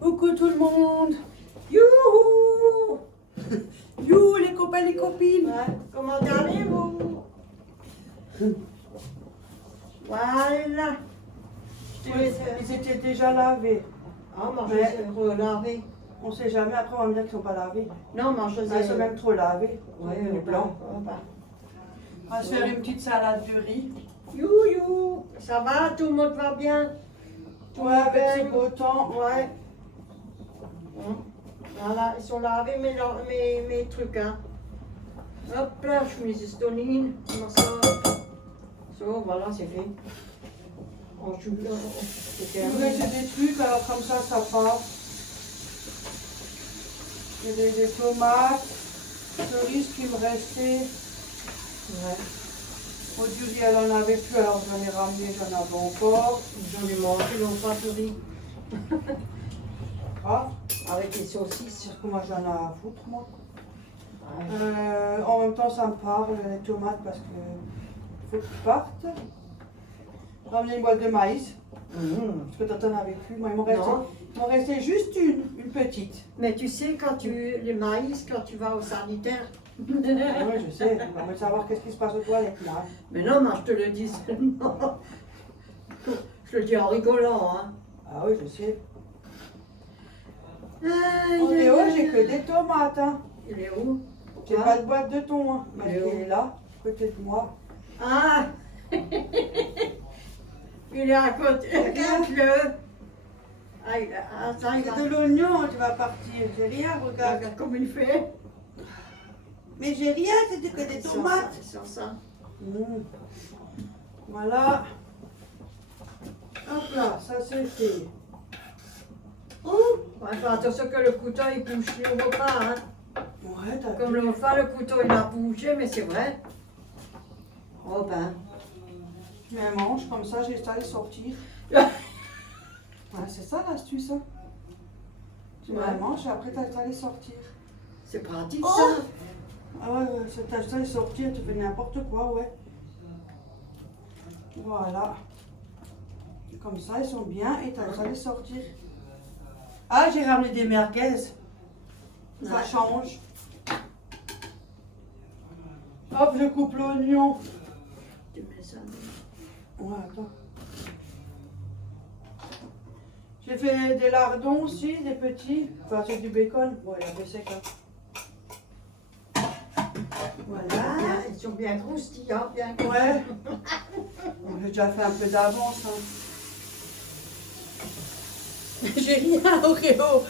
Coucou tout le monde. Youhou. You les copains, les copines. Ouais. Comment allez-vous? Voilà. Ils étaient déjà lavés. Ah, moi je Mais- les ai relavés. On sait jamais, après on va me dire qu'ils sont pas lavés. Non, moi je les Ils sont ai... même trop lavés. Ouais, les blancs. On va se faire une petite salade de riz. You. Ça va? Tout le monde va bien? Tout Ouais, le monde avec ce bien? beau temps. Ouais. Voilà, ils sont lavés mes trucs, hein. Hop là, je mets les stonines. Comme ça. So, voilà, c'est fait. On joue là. C'est Je terminé. mettais des trucs, alors comme ça part. Il y a des tomates, cerises qui me restaient. Ouais. Audrey, elle en avait plus, alors j'en ai ramené, j'en avais encore. J'en ai mangé longtemps de riz. Ah, Avec les saucisses. parce que moi j'en ai à foutre, moi. Ouais. En même temps, ça me parle, les tomates, parce que faut qu'ils partent. J'ai ramené une boîte de maïs, parce que t'en avais plus. Moi, Non. il m'en restait juste une petite. Mais tu sais, le maïs, quand tu vas au sanitaire. Oui, je sais. On veut savoir qu'est-ce qui se passe aux toilettes, là. Mais non, moi je te le dis seulement. Je le dis en rigolant, hein. Ah oui, je sais. Aïe, En aïe, Léo, aïe, j'ai aïe. que des tomates, hein. Il est où? J'ai Ah. pas de boîte de thon, hein. Parce Léo. qu'il est là, à côté de moi. Ah. Il est à côté. Regarde-le. Ah, ça, il C'est de va. l'oignon, tu vas partir. J'ai rien, regarde. Regarde comme il fait. Mais j'ai rien, c'était que des Ils sont tomates. ça, ils sont ça. Voilà. Hop là, ça c'est fait. Ouais, fais attention que le couteau il bouge le repas, hein. Ouais, t'as Comme vu. le repas, le couteau il a bougé, mais c'est vrai. Oh ben. Tu les manges, comme ça, j'ai ça les sortir. Ouais, c'est ça l'astuce, hein. Tu Ouais. les manges et après t'as ça les sortir. C'est pratique Oh. ça. Ah ouais, t'as ça les sortir, tu fais n'importe quoi, ouais. Voilà. Comme ça, ils sont bien et t'as ça les sortir. Ah, j'ai ramené des merguez. Ça Ouais. change. Hop, je coupe l'oignon. Tu mets ça. Ouais, attends. J'ai fait des lardons aussi, des petits. Enfin, c'est du bacon. Bon, il a fait sec, hein. Voilà. Bien, ils sont bien croustillants, bien Ouais. J'ai déjà fait un peu d'avance, hein. J'ai rien au Réo.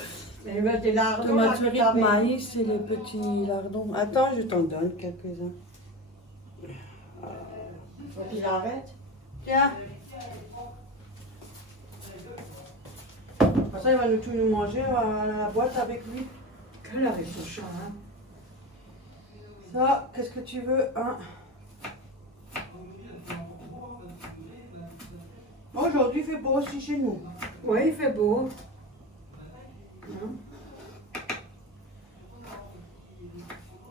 Mais ben, des lardons, Tomates là, que frites, t'avais. maïs et les petits lardons. Attends, je t'en donne quelques-uns. Faut qu'il arrête. Tiens. Comme ça, il va nous tout nous manger à la boîte avec lui. Quelle avec son chat, hein. Ça, qu'est-ce que tu veux, hein? Aujourd'hui, il fait beau aussi chez nous. Oui, il fait beau.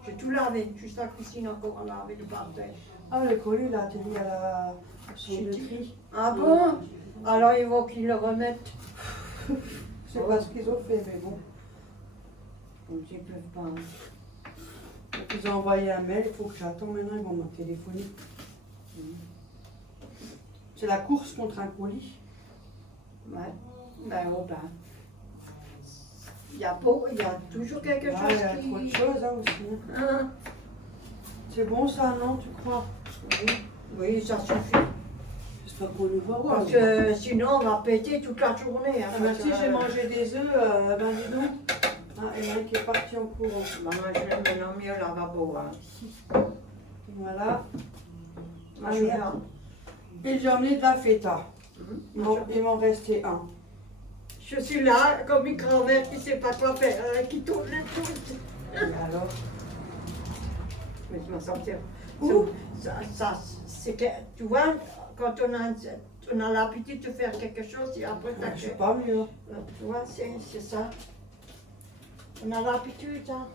J'ai tout lavé, juste la cuisine encore à laver du parterre. Ah, le colis, là, t'es mis à la chinoterie. Ah bon? Alors il faut qu'ils le remettent. Je sais pas ce qu'ils ont fait, mais bon. Comme s'ils peuvent pas. Ils ont envoyé un mail, il faut que j'attende maintenant, ils vont me téléphoner. C'est la course contre un colis. Ouais. Ben, oh ben. Il y a beau, il y a toujours quelque Ah, chose il y a trop de choses hein, aussi. Hein. Hein? C'est bon ça, non, tu crois? Oui, oui, ça suffit. J'espère qu'on le voit. Parce que sinon on va péter toute la journée. Hein, Ah bah parce si que, j'ai mangé des œufs, ben dis donc. Ah, il y en a un qui est parti en courant. Bah, moi je l'aime maintenant mieux au lavabo. Hein. Voilà. Moi, je viens. Et j'ai emmené de la feta. Moi, Il m'en restait un. je suis là comme une grand-mère qui ne sait pas quoi faire, qui tourne les pouces. Et alors? Mais je m'en sortir. Ouh. C'est que, tu vois, quand on a l'habitude de faire quelque chose, et après Je tu suis pas mieux. tu vois, c'est ça. On a l'habitude, hein.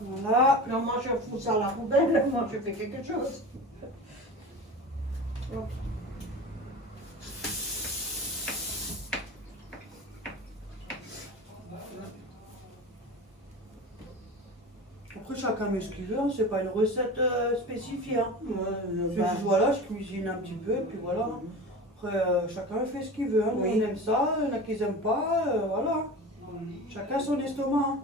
Voilà. Non, moi je fous ça à la poubelle, moi je fais quelque chose. Oh. Après, chacun met ce qu'il veut, hein. C'est pas une recette spécifiée. Hein. C'est Bah, juste, voilà, je cuisine un petit peu, et puis voilà. Après, chacun fait ce qu'il veut. Hein. Oui. On aime ça, il y en a qui n'aiment pas, voilà. Chacun son estomac. Hein.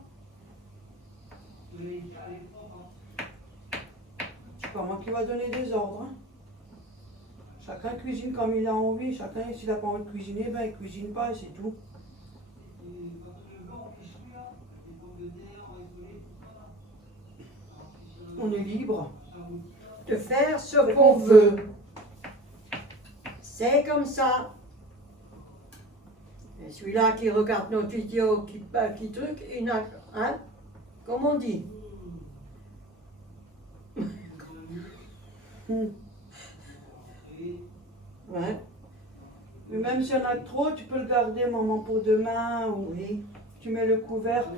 C'est pas moi qui va donner des ordres. Hein. Chacun cuisine comme il a envie. Chacun, s'il n'a pas envie de cuisiner, ben il cuisine pas et c'est tout. On est libre. de faire ce qu'on veut. C'est comme ça. Et celui-là qui regarde notre vidéo, qui truc, il n'a, hein, comme on dit. Ouais, Mais même s'il y en a trop, tu peux le garder, maman, pour demain. Ou oui. tu mets le couvercle.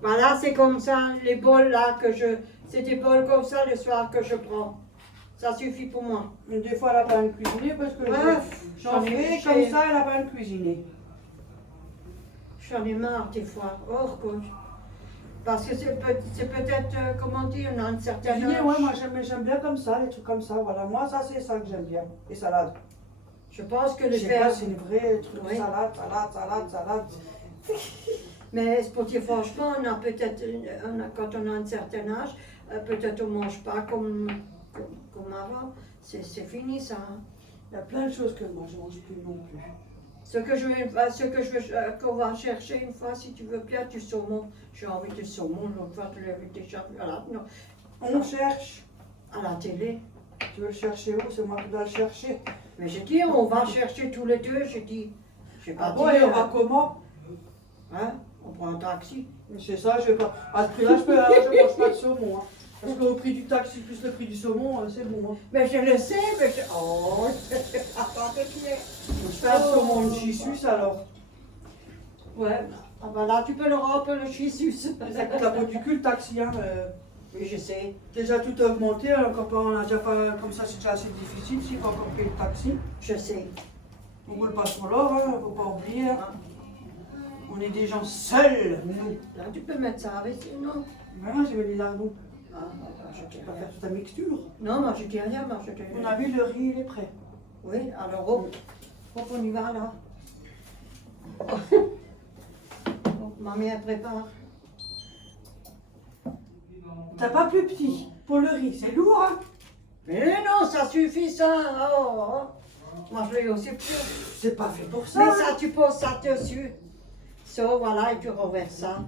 Voilà, c'est comme ça, les bols là que c'est des bols comme ça le soir que je prends. Ça suffit pour moi. Et des fois, elle n'a pas de cuisiner parce que Ouais, j'en fais comme ça, elle n'a pas de cuisiner. J'en ai marre des fois. Oh, quoi. Parce que c'est peut-être, comment dire, on a une certaine Cuisiner, âge. ouais, moi j'aime bien comme ça, les trucs comme ça. Voilà, moi, ça, c'est ça que j'aime bien. Les salades. Je pense que Je le sais faire. pas, c'est une vraie truc Oui. salade. Mais pour dire franchement, on a peut-être, quand on a un certain âge, peut-être on ne mange pas comme avant. C'est fini ça. Hein. Il y a plein de choses que moi je mange plus non plus. Ce que je veux, qu'on va chercher une fois, si tu veux bien, du saumon. J'ai envie de saumon, l'autre fois, tu l'avais déjà vu On cherche. à la télé. Tu veux le chercher où? C'est moi qui dois le chercher. Mais j'ai dit, on va chercher tous les deux. J'ai dit, j'ai pas dit. Bon, et on va comment? Hein, on prend un taxi. C'est ça, je vais pas. À ce prix-là, je mange pas de saumon. Hein. Parce qu'au prix du taxi plus le prix du saumon, c'est bon. Hein. Mais je le sais, mais je. Oh, attends, tu es. Je fais un saumon de chissus alors. Ouais. Ah ben là, tu peux le remplir le chissus. Ça coûte la peau du cul le taxi. Hein. Oui, je sais. Déjà tout a augmenté, hein, quand on a déjà pas comme ça, c'est déjà assez difficile s'il faut encore payer le taxi. Je sais. On roule pas sur l'or, hein, faut pas oublier. Hein. On est des gens seuls, nous. Là, tu peux mettre ça avec, non? Voilà, j'ai mis les lardons. Ah, je dis On va rien. faire toute la mixture. Non, moi je dis rien, moi je dis On rien. a vu le riz, il est prêt. Oui, alors hop, hop, on y va là. Donc, mamie, elle prépare. T'as pas plus petit pour le riz, c'est lourd, hein? Mais non, ça suffit ça. Oh, oh. Moi je l'ai aussi plus. C'est pas fait pour ça. Mais ça, tu poses ça dessus. Ça, voilà, et tu renverses ça.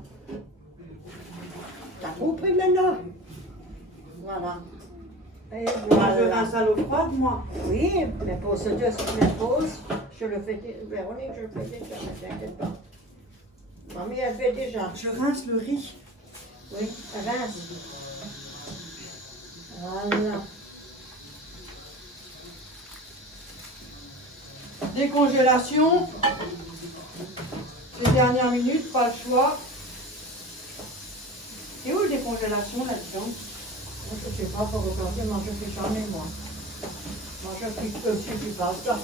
T'as compris maintenant? Voilà. Et Moi, je voilà. rince à l'eau froide, moi. Oui, mais pose ce dessus, mais pose. Je le fais, Véronique, je le fais déjà, ne t'inquiète pas. Mamie, elle fait déjà. Je rince le riz. Oui, elle rince. Voilà. Décongélation. Les dernières minutes, pas le choix. Et où le décongélation là-dedans? Moi, je ne sais pas, pour regarder, moi je fais jamais, moi. Moi je fais aussi du pasta.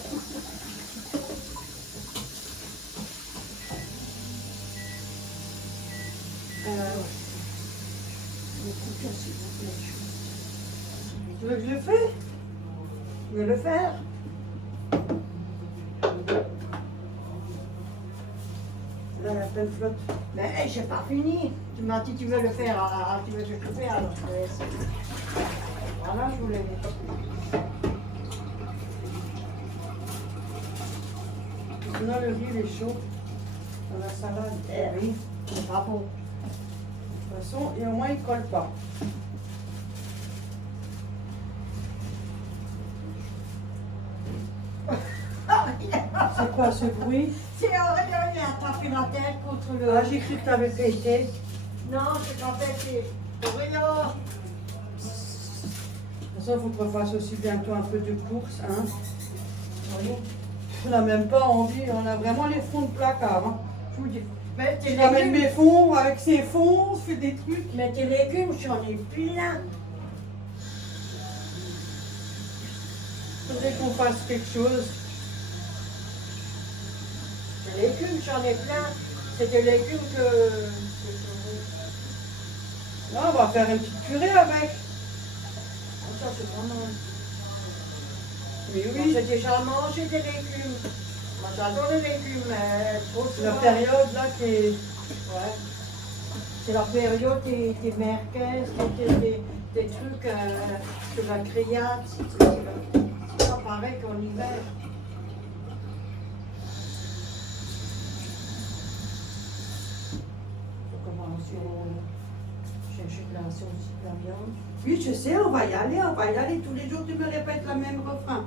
Tu veux que je le fasse? Tu veux le faire? Là, la pleine flotte. Mais hey, j'ai pas fini. Tu m'as dit tu veux le faire, tu veux que je le fasse, alors je te laisse. Voilà, je voulais. Sinon, le riz il est chaud. Dans la salade. Eh oui, c'est pas bon. De toute façon, et au moins, il ne colle pas. C'est quoi ce bruit? C'est Aurélien, il a tapé la tête contre le. Ah, j'ai cru que tu avais pété. Non, c'est pas pété. Aurélien. De toute façon, il faut qu'on fasse aussi bientôt un peu de course. Hein. Oui. On n'a même pas envie, on a vraiment les fonds de placard. Hein. Je vous dis. Mais tes Je ramène légumes, mes fonds, avec ces fonds, on se fait des trucs. mais tes légumes, j'en ai plein. Il faudrait qu'on fasse quelque chose. Des légumes, j'en ai plein. C'est des légumes que Non, on va faire une petite purée avec. Oh, ça, c'est pas mal. Mais Oui, oui, j'ai déjà mangé des légumes. Moi, j'adore les légumes, mais trop c'est la souvent. période là qui est. Ouais. C'est la période des merguez, des trucs de la grillade. C'est pas pareil qu'en hiver. On commence à chercher de la sauce, de la viande. Oui, je sais, on va y aller. Tous les jours, tu me répètes le même refrain.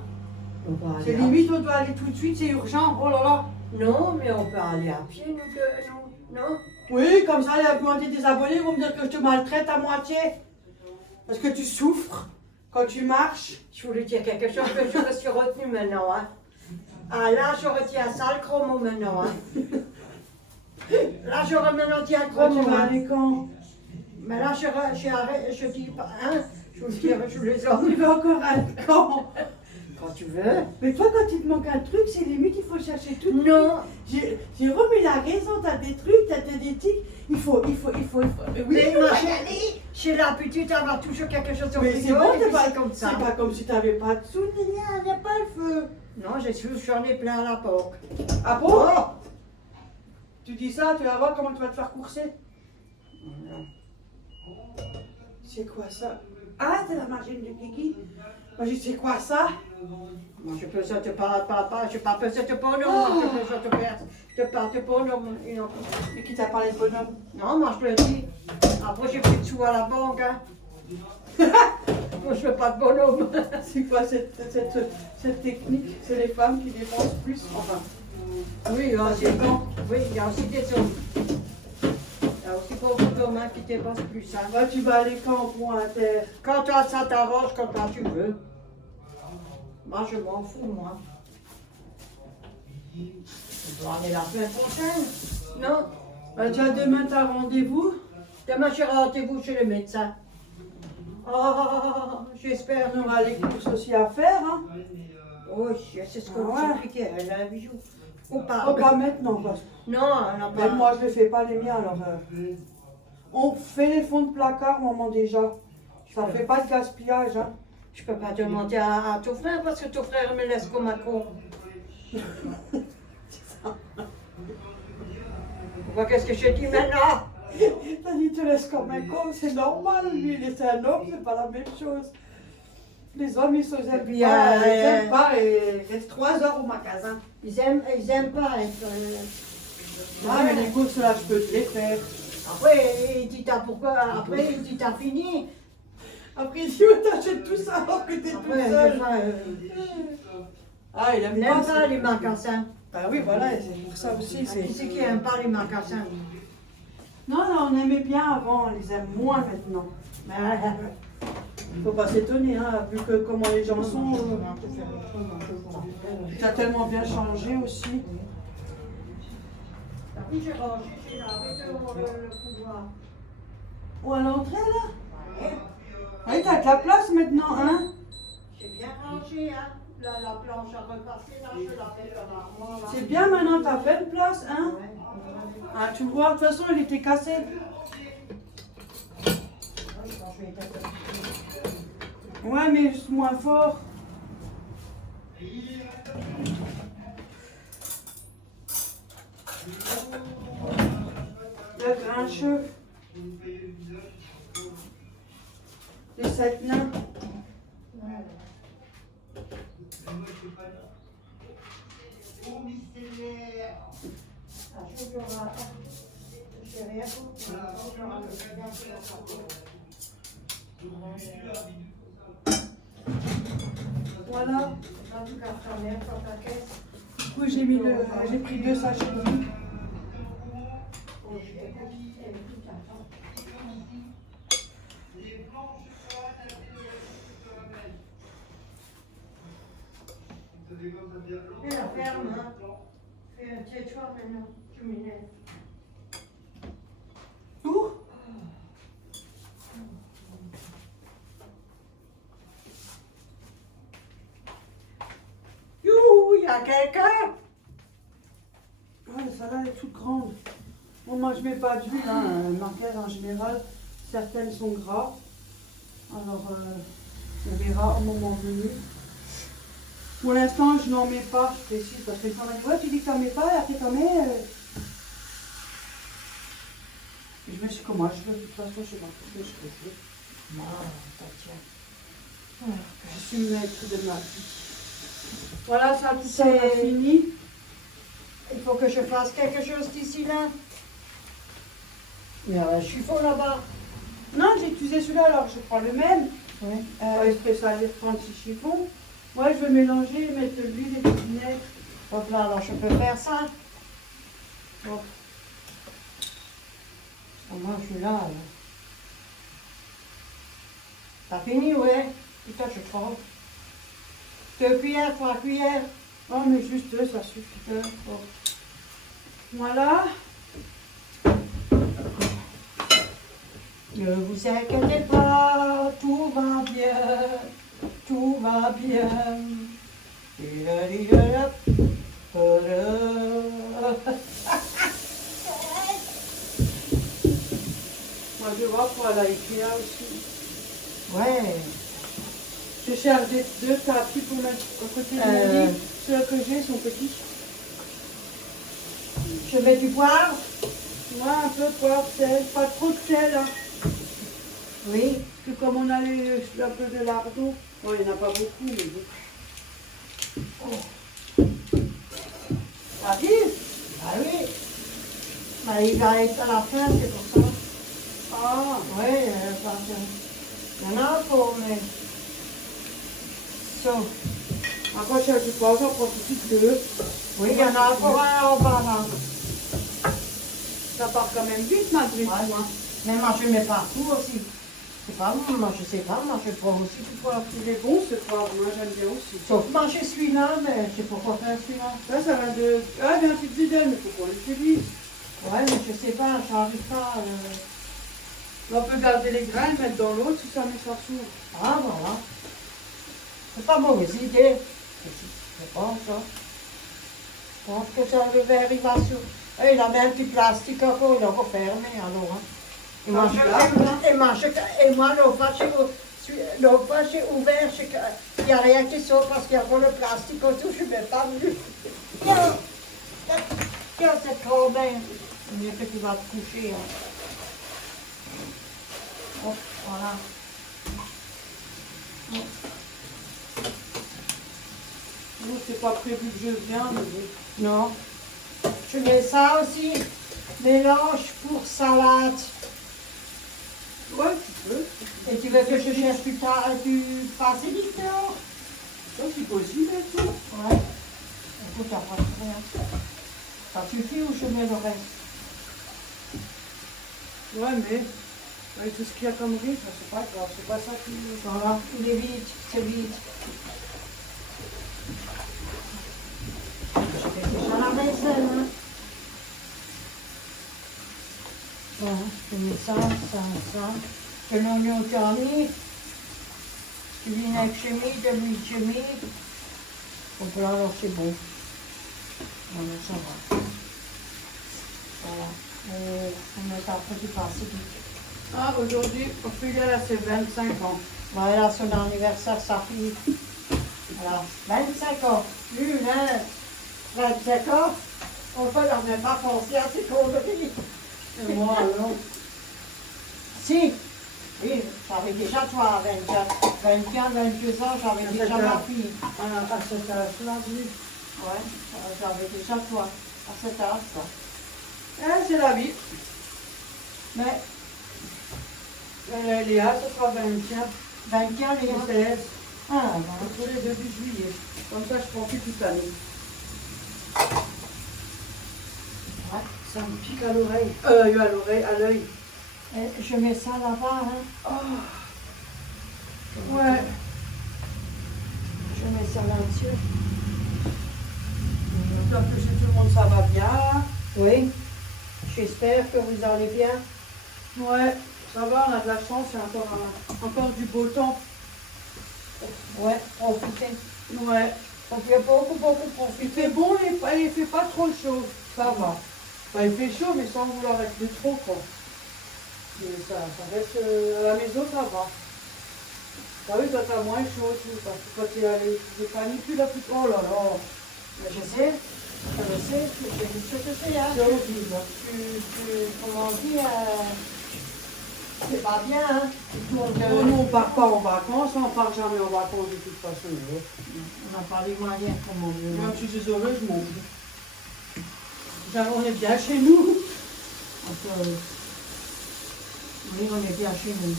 On va C'est aller à- limite, on doit aller tout de suite, c'est urgent. Oh là là. Non, mais on peut aller à pied, nous deux, non? Non? Oui, comme ça, la moitié des abonnés vont me dire que je te maltraite à moitié. Parce que tu souffres quand tu marches. Je voulais dire quelque chose, mais je me suis retenue maintenant. Hein. Ah là, je retiens ça, le gros mot maintenant. Hein. Là, j'aurais maintenant dit un Quand gros tu mot. vas Hein. aller quand Mais là, je dis pas, hein, je vous dis, je vous les Tu offre vas encore aller quand quand tu veux. Mais toi, quand il te manque un truc, c'est limite, il faut chercher tout. Non, Jérôme, il a raison, t'as des trucs, t'as des tics. Il faut. Oui, mais ma chérie, j'ai l'habitude d'avoir toujours quelque chose au mais frigo, c'est bon, et c'est puis pas, c'est comme ça. c'est pas comme si t'avais pas de sous, il n'y a pas le feu. Non, j'en ai plein à la porte. Ah bon Tu dis ça, tu vas voir comment tu vas te faire courser. C'est quoi ça Ah, c'est la machine de Kiki. Moi, je sais quoi ça Moi, je peux ça te parler, papa, je parle pas ça te bonhomme, Oh. je peux ça te faire, je parle de bonhomme. Et qui t'a parlé de bonhomme Non, moi, je te le dis. Après, j'ai plus de sous à la banque, hein. Moi, je fais pas de bonhomme. C'est quoi cette technique C'est les femmes qui dépensent plus. Enfin, Oui, il y a aussi, oui, il y a aussi des hommes. Il y a aussi beaucoup d'hommes hein, qui dépensent plus, hein. moi, tu vas aller quand pour Inter Quand toi, ça t'arrange, quand toi, tu veux. Moi, je m'en fous, moi. Je dois aller la semaine prochaine. Non, Bah, tu as demain ta rendez-vous. demain, j'ai rendez-vous chez le médecin. Oh, j'espère. On aura les courses aussi à faire. Hein. Oui, c'est ce qu'on Ah ouais. s'expliquait, elle a un bijou. On Oh, parle. pas maintenant. Parce que Non, elle n'a pas. même moi, je ne fais pas les miens. Alors, on fait les fonds de placard, maman, déjà. Ça ne fait pas de gaspillage. Hein. Je peux pas demander à ton frère parce que ton frère me laisse comme un con. Qu'est-ce que je dis maintenant? T'as dit, tu laisses comme un con, c'est normal. Lui, c'est un homme, c'est pas la même chose. Les hommes, ils se puis, ils aiment pas et ils restent 3 heures au magasin. Ils aiment pas être. Ah, mais les courses, là, je peux te les faire. Après, il dit t'as pourquoi? Après, il dit t'as fini. Après, il dit, mais t'achètes tout ça alors que t'es toute Après, seule. Ah, il il aime n'aime pas. pas les magasins. Bah oui, voilà, et c'est pour ça aussi. Qui c'est qui n'aime pas les magasins? Non, non, on aimait bien avant, on les aime moins maintenant. Faut pas s'étonner, hein, vu que comment les gens sont. Ça a tellement bien changé aussi. T'as vu, j'ai rangé, j'ai lavé le pouvoir. Ou à l'entrée, là Ouais. Oui, t'as de la place maintenant, hein. J'ai bien rangé, hein. La planche à repasser, là, je la fais dans l'armoire. là. C'est bien maintenant, t'as fait de place, hein. Ouais. Ah, tu vois, de toute façon, il était cassé. Ouais, mais juste moins fort. Le grincheux. Les 7 nains. Voilà. Oui, j'ai pris 2 sachets de riz. Et la ferme, hein. Tais-toi maintenant, tu m'énerves. Où? Youhou, il y a quelqu'un? Ah, la salade est toute grande. Bon, moi, je mets pas d'huile, hein. Marquez en général, Certaines sont gras. Alors, on verra au moment venu. Pour l'instant, je n'en mets pas, je précise, parce que quand on m'a dit, ouais, tu dis que tu n'en mets pas, et après tu en mets. Et je me suis dit, comment je veux, de toute façon, je sais pas ce que je fais. Non, tiens. Je suis maître de ma vie. Voilà, ça, tout ça, C'est- on a fini. Il faut que je fasse quelque chose d'ici là. Il y a un chiffon là-bas. Non, j'ai utilisé celui-là, alors je prends le même. Oui. Est-ce que ça allait prendre 6 chiffons? Moi, je vais mélanger, mettre de l'huile et du vinaigre. Donc là, alors je peux faire ça. Bon. Moi, je suis là. T'as fini, ouais. Putain, je trempe. 2 cuillères, 3 cuillères. Oh, mais juste deux, ça suffit. Bon. Voilà. Ne vous inquiétez pas, tout va bien, tout va bien. Moi, je vois pour aller à Ikea aussi. Ouais. Je cherche deux tapis pour mettre à côté de mon lit. Ceux que j'ai sont petits. Je mets du poivre. Moi, un peu de poivre, sel. Pas trop de sel. Hein. Oui. Parce que comme on a un peu de lardon, bon, il n'y en a pas beaucoup, mais bon. Oh. Arrive. Ah oui. Bah, il va être à la fin, c'est pour ça. Ah, Oui, il y en a encore, mais... So. après, je cherche du poivre, j'en prends tout de suite deux. Oui, il y en a encore un en bas là. Ça part quand même vite, malgré tout. Ouais. Hein. Mais moi, je mets partout aussi. C'est pas moi, je sais pas, moi, je prends aussi du poivre. Il est bon, ce poivre. Moi, j'aime bien aussi. Sauf manger celui-là, mais je sais pas quoi faire celui-là. Là, ça va de... Ah, bien, tu te dis d'elle, mais faut qu'on l'utilise. Ouais, mais je sais pas, j'arrive pas. On peut garder les grains et mettre dans l'autre si ça met ça s'ouvre. Ah, voilà. C'est pas mauvaise idée. Je pense, hein. Je pense que ça, le verre, il va sur... Et il a même un petit plastique encore, il est encore fermé, alors. Hein. Et moi, l'autre fois, j'ai ouvert, il n'y a rien qui sort parce qu'il y a encore le plastique autour, je ne vais pas venu. Tiens, c'est trop bien. Mieux que tu vas te coucher. Hein. Oh, voilà. Nous, c'est pas prévu que je vienne, mais bon. Non. Je mets ça aussi. Mélange pour salade. Ouais, tu peux. Et tu veux que je cherche plus tard du basilic dehors? Ça, c'est possible et tout. Ouais. Écoute, t'as pas de rien. Ça suffit ou je mets le reste? Ouais, mais avec tout ce qu'il y a comme riz, ça, c'est pas grave. C'est pas ça qui... Voilà, il est vide, c'est vide. Je fais déjà la vaisselle, hein. Voilà, je mets ça. De l'oignon que j'ai mis, du vinaigre que j'ai mis, de l'huile que j'ai mis. Donc là, alors c'est bon. Voilà, ça va. Voilà. Et on met après du basilic. Ah, aujourd'hui, au filial, là, c'est 25 ans. Voilà, son anniversaire, sa fille. Voilà, 25 ans. Lui, hein, 25 ans, on peut leur même pas penser à ces conneries. Et moi, alors? Si, oui, j'avais déjà toi, 21, 22 ans, j'avais déjà ma fille. À cet âge-là, oui. Ouais, j'avais déjà toi, à cet âge-là. C'est la vie. Mais, Léa, ça sera 24. 21, les gars. 16. Ah, voilà. Pour les début juillet. Comme ça, je profite toute l'année. Ouais. Ça me pique à l'oreille. À l'oreille, à l'œil. Et je mets ça là-bas, hein. Oh. Ouais. Je mets ça là-dessus. Donc, chez tout le monde, ça va bien. Oui, j'espère que vous allez bien. Ouais, ça va, on a de la chance, il y a encore du beau temps. Ouais, profitez. Ouais. Donc il y a beaucoup Il profiter. fait bon, il fait pas trop chaud. Ça va. Enfin, il fait chaud, mais sans vouloir être de trop, quoi. Mais ça reste à la maison, ça va. Bah oui, toi t'as moins chaud et tout, parce que quand il y a les canicules là, plus. Oh là là, Mais je sais, je sais, hein. c'est horrible. Hein. Comment dire, c'est pas bien, hein. Oh, nous on part pas en vacances, on part jamais en vacances de toute façon. Ouais. On n'a pas les moyens, comment dire. Même si je suis heureux, je m'en fous. On est bien chez nous. Oui, on est bien chez nous.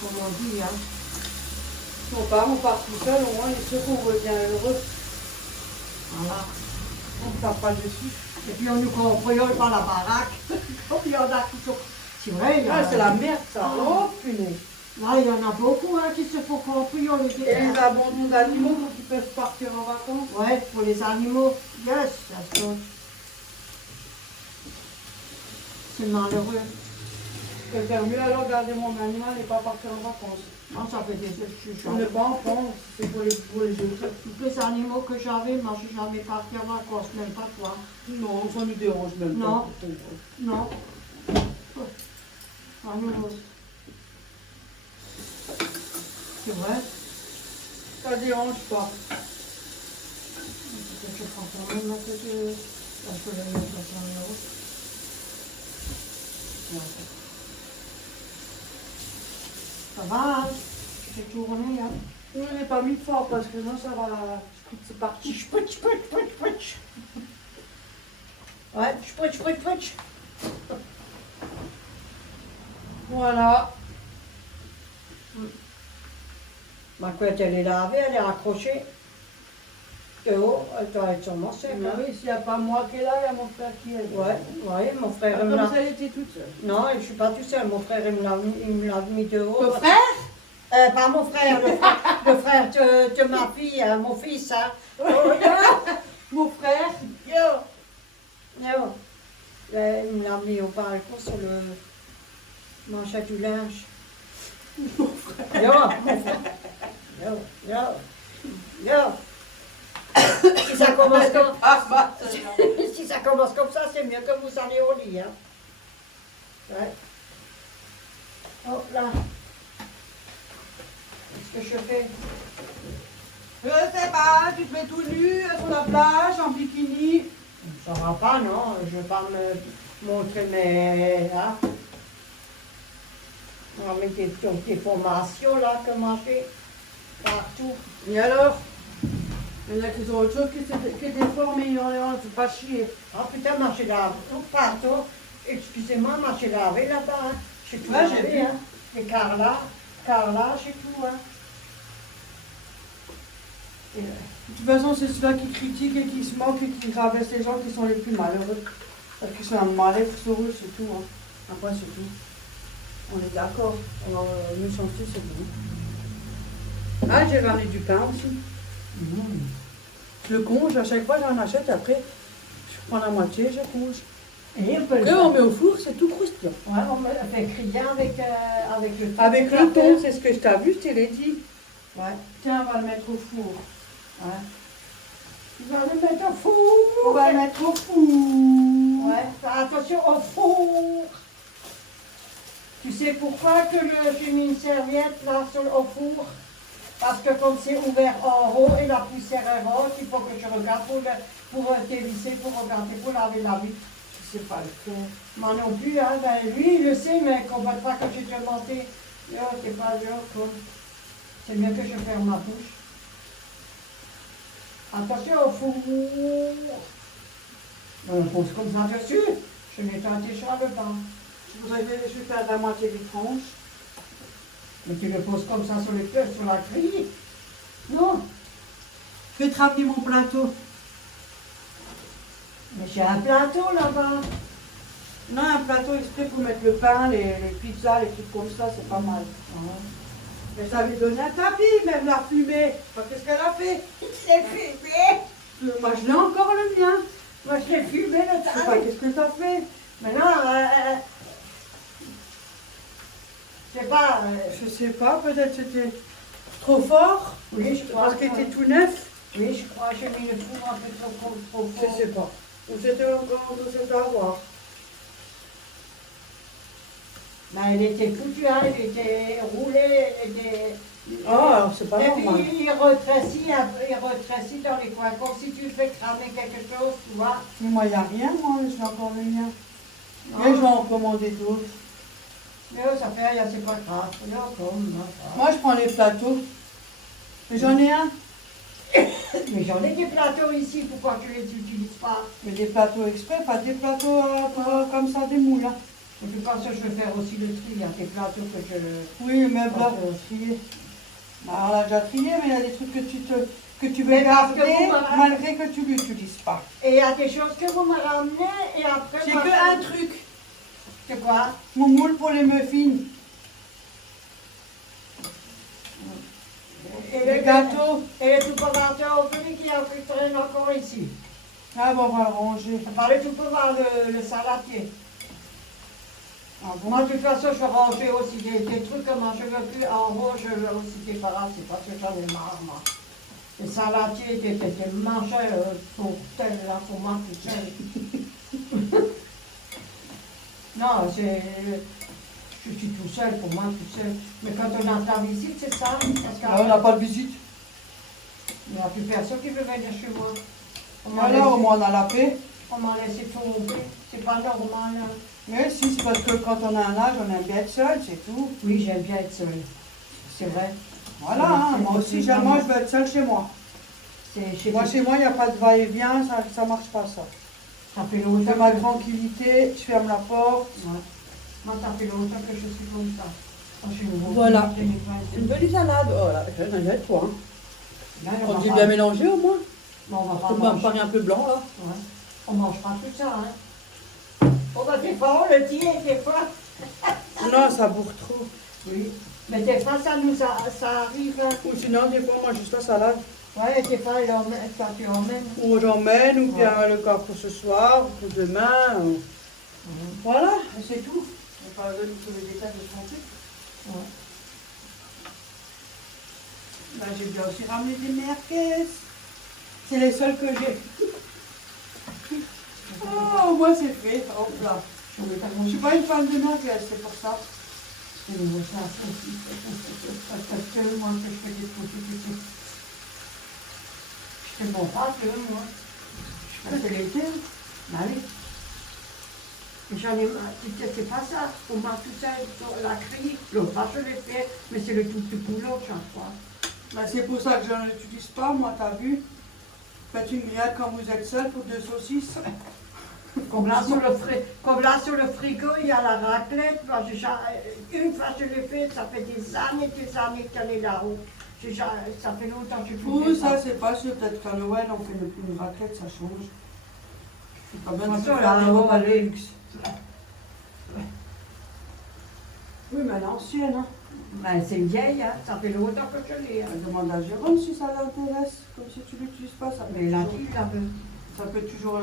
Comme on dit, hein. Si on part tout seul, au moins les ceux qu'on revient heureux. Voilà. On ne tape pas dessus. Et puis on nous cambriole par la baraque. Il y en a qui sont... C'est vrai, il y en Ah, a... c'est la merde ça. Oh. Oh punaise. Là, il y en a beaucoup hein, qui se font cambrioler. Et les abandons d'animaux pour qu'ils peuvent partir en vacances. Ouais, pour les animaux. Yes, ça se... C'est malheureux. Je préfère mieux alors garder mon animal et pas partir en vacances. Non, ça fait des je On ne pas en prendre, c'est pour les autres. Tous les animaux que j'avais, moi, je suis jamais parti en vacances, même pas toi. Non, ça nous dérange même pas. Non. Non. Pas nous. C'est vrai. Ça dérange pas. Peut-être que je prends quand même un peu de... Là, je peux le mettre dans l'eau. Ça va, hein? C'est tourné, hein? Je ne l'ai pas mis fort parce que sinon ça va. C'est parti. Chpouch. Ouais, chpouch. Voilà. Ma couette, elle est lavée, elle est accrochée. Dehors, elle doit être sûrement sec. Mais oui, s'il n'y a pas moi qui est là, il y a mon frère qui est là. Ouais, mon frère, il me Comme l'a... ça, elle était toute seule. Non, je ne suis pas tout seul, mon frère, il me l'a mis dehors. Ton frère? Pas mon frère, le frère de ma fille, hein, mon fils, hein. Oh, Mon frère? yo. Il me l'a mis au balcon sur le manchette du linge. Mon frère. Yo, mon frère. Yo. Si ça commence comme... si ça commence comme ça, c'est mieux que vous allez au lit, hein. Ouais. Hop là. Qu'est-ce que je fais? Je sais pas, tu te mets tout nu sur la plage, en bikini. Ça va pas, non? Je vais pas me montrer mes... Hein? Avec des formations là que moi j'ai partout. Et alors? Il y en a qui ont autre chose que des formes, mais on ne fait pas chier. Ah putain, moi j'ai lavé. Oh, pardon. Excusez-moi, moi j'ai lavé là-bas. Hein. J'ai tout Ouais, lavé, j'ai vu. hein. Et Carla, j'ai tout, hein. Et, De toute façon, c'est ceux-là qui critiquent et qui se moquent et qui rabaissent les gens qui sont les plus malheureux. Parce qu'ils sont un mal-être sur eux, c'est tout. Hein. Après, c'est tout. On est d'accord. Alors, nous sentir, c'est bon. Ah, j'ai ramené du pain aussi. Je le conge, à chaque fois j'en achète, après je prends la moitié, je conge. et on peut le Après on met au four, c'est tout croustillant. Ouais, on fait griller avec le thon. Avec le thon, c'est ce que je t'ai vu, je te l'ai dit. Ouais. Tiens, on va le mettre au four. Ouais. Tu vas le mettre au four. On va le mettre au four. Ouais, fais attention au four. Tu sais pourquoi que j'ai mis une serviette là au four? Parce que comme c'est ouvert en haut et la poussière est haute, il faut que je regarde pour dévisser, pour regarder, pour laver la vitre. Je sais pas le faire. Moi non plus, hein. Ben, lui il le sait, mais combien de fois que j'ai demandé, t'es pas là, quoi. C'est mieux que je ferme ma bouche. Attention au four. On pose comme ça dessus. Je nettoie déjà le bas. Je vais faire la moitié des tranches. Mais tu le poses comme ça sur la grille. Non. Je vais te ramener mon plateau. Mais j'ai un plateau là-bas. Non, un plateau exprès pour mettre le pain, les pizzas, les trucs comme ça, c'est pas mal. Mais ça lui donne un tapis, même la fumée. Qu'est-ce qu'elle a fait? C'est fumé. Moi, je l'ai encore le mien. Moi, je l'ai fumé le Je sais pas qu'est-ce que ça fait. Mais non, je sais pas. Je sais pas, peut-être c'était trop fort. Oui, je crois. Parce qu'il était tout neuf. Oui, je crois que j'ai mis le four un peu trop fort. Je sais pas. Ou c'était encore, on sait pas voir. Mais elle était foutue, hein, elle était roulée, elle était... Ah, alors c'est pas Et puis normal. il rétrécit un peu, il rétrécit dans les coins, comme si tu fais cramer quelque chose, tu vois. Mais moi, il n'y a rien, moi, je vais encore les miens. Non. Mais je vais en commander d'autres. Mais ça fait rien, c'est pas grave. Non, comme, non, ça. Moi, je prends les plateaux. Mais j'en ai un. Mais j'en ai des plateaux ici, pourquoi tu les utilises pas? Mais des plateaux exprès, pas des plateaux comme ça, des moules. Hein. De toute façon, je vais faire aussi le tri, il y a des plateaux que je... Oui, mais là, trier. Bah, on l'a déjà trié, mais il y a des trucs que tu veux Mais parce que garder vous, madame- malgré que tu ne l'utilises pas. Et il y a des choses que vous me ramenez, et après... J'ai moi, que un truc. C'est quoi? Mon moule pour les muffins. Et Les gâteaux. Et les tout-commentaires au public qui traînent encore ici. Ah bon, on va le ranger. Par les tout-commentaires, le saladier. Ah bon? Moi, de toute façon, je vais ranger aussi des trucs que moi, je ne veux plus en haut, je veux aussi débarrasser parce que j'en ai marre, moi. Les saladiers, des mangés pour tel, là, pour moi tout seul. Non, je suis tout seul, pour moi tout seul. Mais quand on a ta visite, c'est ça. Parce On n'a pas de visite. il n'y a plus personne qui veut venir chez moi. Voilà, au moins on a la paix. On m'a laissé tomber. C'est pas normal. Hein. Mais si, c'est parce que quand on a un âge, on aime bien être seul, c'est tout. Oui, j'aime bien être seule. C'est vrai. Voilà, hein, moi aussi, moi je veux être seule chez moi. Moi, chez moi, il n'y a pas de va-et-vient, ça ne marche pas ça. Ça fait Je longtemps fais ma que... tranquillité, je ferme la porte. Ouais. Moi, ça fait longtemps que je suis comme ça. Quand je suis nouveau, Voilà. je n'ai pas été- Une jolie salade. Oh là, j'en ai toi. Hein. Là, On va dit pas- bien mélangé au moins. on va pas Comme un manger. pain un peu blanc là. Ouais. On mange pas tout ça. Hein. On va des fois, on le dit, et des fois. Non, ça bourre trop. Oui. Mais des fois, ça arrive. Hein. Ou sinon, des fois, moi, juste la salade. Ouais, des fois, quand tu emmènes. Ou j'emmène, ou bien le corps pour ce soir, ou pour demain. Voilà, c'est tout. On va pas donner tous les détails de son truc. Ouais. Là, j'ai bien aussi ramené des merguez. C'est les seuls que j'ai. Oh, moi, c'est fait. Hop là. Je voulais pas Je manger. suis pas une fan de merguez, c'est pour ça. C'est nouveau, ça aussi. Parce que moi, que je fais des trucs. Je fais bon pas que moi. Ça, c'est l'été. Allez. Et j'en ai marre. C'est pas ça. On mange tout ça sur la grille. L'autre pas, je l'ai fait. Mais c'est le tout de boulot chaque fois. Bah, c'est pour ça que je ne l'utilise pas, moi, t'as vu. Faites une grillade quand vous êtes seul pour 2 saucisses. Comme là, sur le frigo, il y a la raclette. Moi, une fois je l'ai fait, ça fait des années qu'elle est là-haut. Ça fait longtemps que je Pour fais ça, c'est pas sûr. Peut-être qu'à Noël, on fait une raclette, ça change. C'est quand même Attention, faire là, des on repas va de aller. luxe. Oui, mais à l'ancienne, hein. Ben, c'est vieille, hein. Ça fait longtemps que je l'ai. Hein. Elle demande à Jérôme si ça l'intéresse. Comme si tu l'utilises pas, ça peut Mais il a toujours, dit, il la veut. ça peut toujours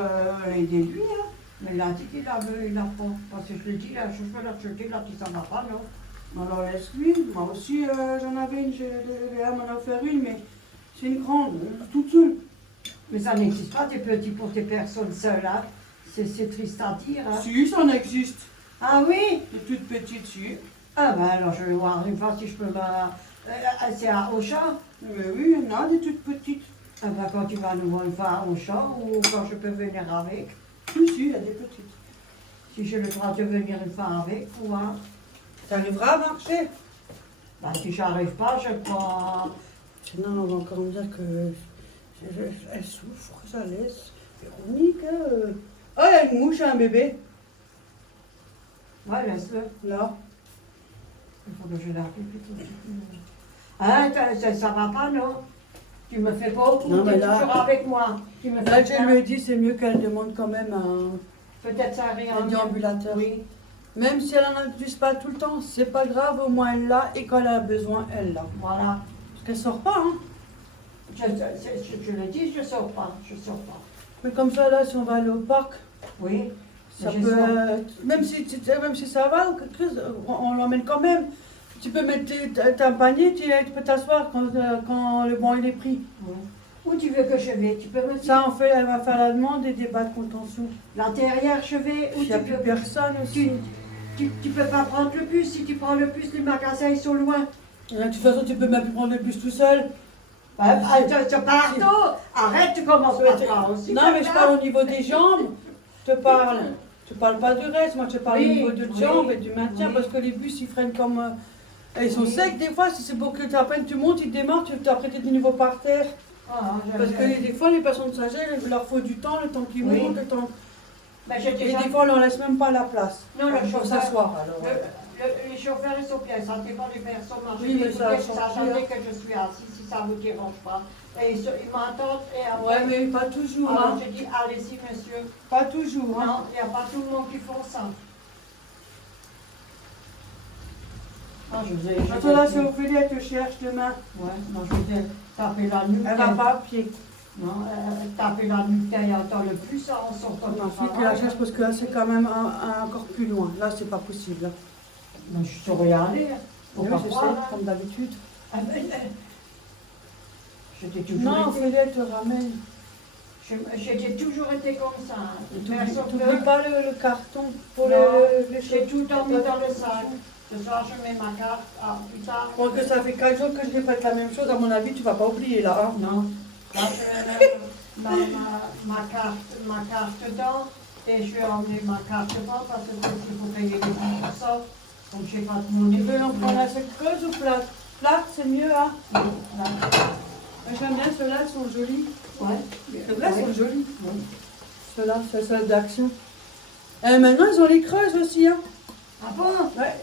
l'aider lui. Hein. Mais il a dit qu'il la veut, il la prend. Parce que je lui ai dit, là, je peux l'acheter, là, si ça va pas, non. Alors laisse-lui. Moi aussi, j'en avais une. Léa m'en a offert une, mais c'est une grande, toute seule. Mais ça n'existe pas des petits pour des personnes seules, hein. C'est triste à dire, hein. Si, ça en existe. Ah oui? Des toutes petites, si. Ah ben alors je vais voir une fois si je peux c'est à Auchan. Mais oui, il y en a des toutes petites. Ah ben quand tu vas nous voir une fois à Auchan ou quand je peux venir avec. Si, il y a des petites. Si j'ai le droit de venir une fois avec, pour voir. Tu arriveras à marcher. Ben si j'arrive pas, je prends. Sinon, on va encore me dire que elle souffre, ça laisse. Véronique, oh, il y a une mouche à un bébé. Ouais, laisse-le. Là. Il faut que je l'arrive plutôt. Hein, ça va pas, non? Tu me fais pas ou Non, tu mais es là- toujours avec moi? Tu me Là, fais je lui ai dit, c'est mieux qu'elle demande quand même peut-être ça arrive un déambulateur. Oui. Même si elle n'en utilise pas tout le temps, c'est pas grave, au moins elle l'a, et quand elle a besoin, elle l'a. Voilà. Parce qu'elle sort pas, hein. Je le dis, je sors pas. Mais comme ça, là, si on va aller au parc, Oui. ça Mais peut je sors. même si ça va, ou quelque chose, on l'emmène quand même. Tu peux mettre un panier, tu peux t'asseoir quand le banc il est pris. Oui. Où tu veux que je vais? Tu peux me dire Ça, elle va faire la demande et débat de contention. l'intérieur, je vais. Où Il n'y a tu plus veux personne aussi. Tu peux pas prendre le bus. Si tu prends le bus, les magasins ils sont loin. De toute façon, tu peux même plus prendre le bus tout seul. Tu partout. Arrête, tu commences par toi aussi. Non, mais je parle au niveau des jambes. Je te parle. Je parle pas du reste. Moi, je te parle au niveau des jambes et du maintien. Parce que les bus, ils freinent comme. Ils sont secs des fois. Si c'est pour que à peine tu montes, ils démarrent. Après, tu es de nouveau par terre. Parce que des fois, les personnes âgées, il leur faut du temps, le temps qu'ils montent, le temps. Mais Et des fois, on leur laisse même pas la place. Non, le pour chauffeur. s'asseoir. Les chauffeurs, ils sont bien. Ça dépend des personnes âgées. Oui, mais ça attendait que je suis assise, si ça ne vous dérange pas. Et ils m'entendent et après. Ouais, mais pas toujours. Alors Hein. je dis, allez-y, monsieur. Pas toujours. Hein. Non, il n'y a pas tout le monde qui font ça. Ah, Attends, là, c'est Ophélie, elle te cherche demain. Ouais, non, je vais taper la nuque. Elle va pas à pied. Non, taper la nuque derrière dans le bus en sortant de Ensuite, tu la cherches parce que là, c'est quand même encore plus loin. Là, c'est pas possible. Non, je saurais y aller. Faut Oui, pas je sais, croire, comme d'habitude. hein. J'étais toujours Non, été. Ophélie, elle te ramène. J'ai toujours été comme ça. Et Personne t'oublies ne- pas le carton pour Non, le j'ai tout le temps mis dans le sac. Ce soir, je mets ma carte. Ah, plus tard. Bon, que ça fait 4 jours que je répète la même chose, à mon avis, tu vas pas oublier là. Hein. Non. Là, je vais mettre ma carte dedans et je vais emmener ma carte dedans parce que il faut payer les 10%. Donc, j'ai pas de monnaie. Tu veux en prendre la creuse ou plate? Plate, c'est mieux, hein. Là. Moi, j'aime bien ceux-là, ils sont jolis. Ouais. Ceux-là sont jolis. Oui. Ceux-là, c'est ceux d'action. Et maintenant, ils ont les creuses aussi, hein. Ah bon? Ouais.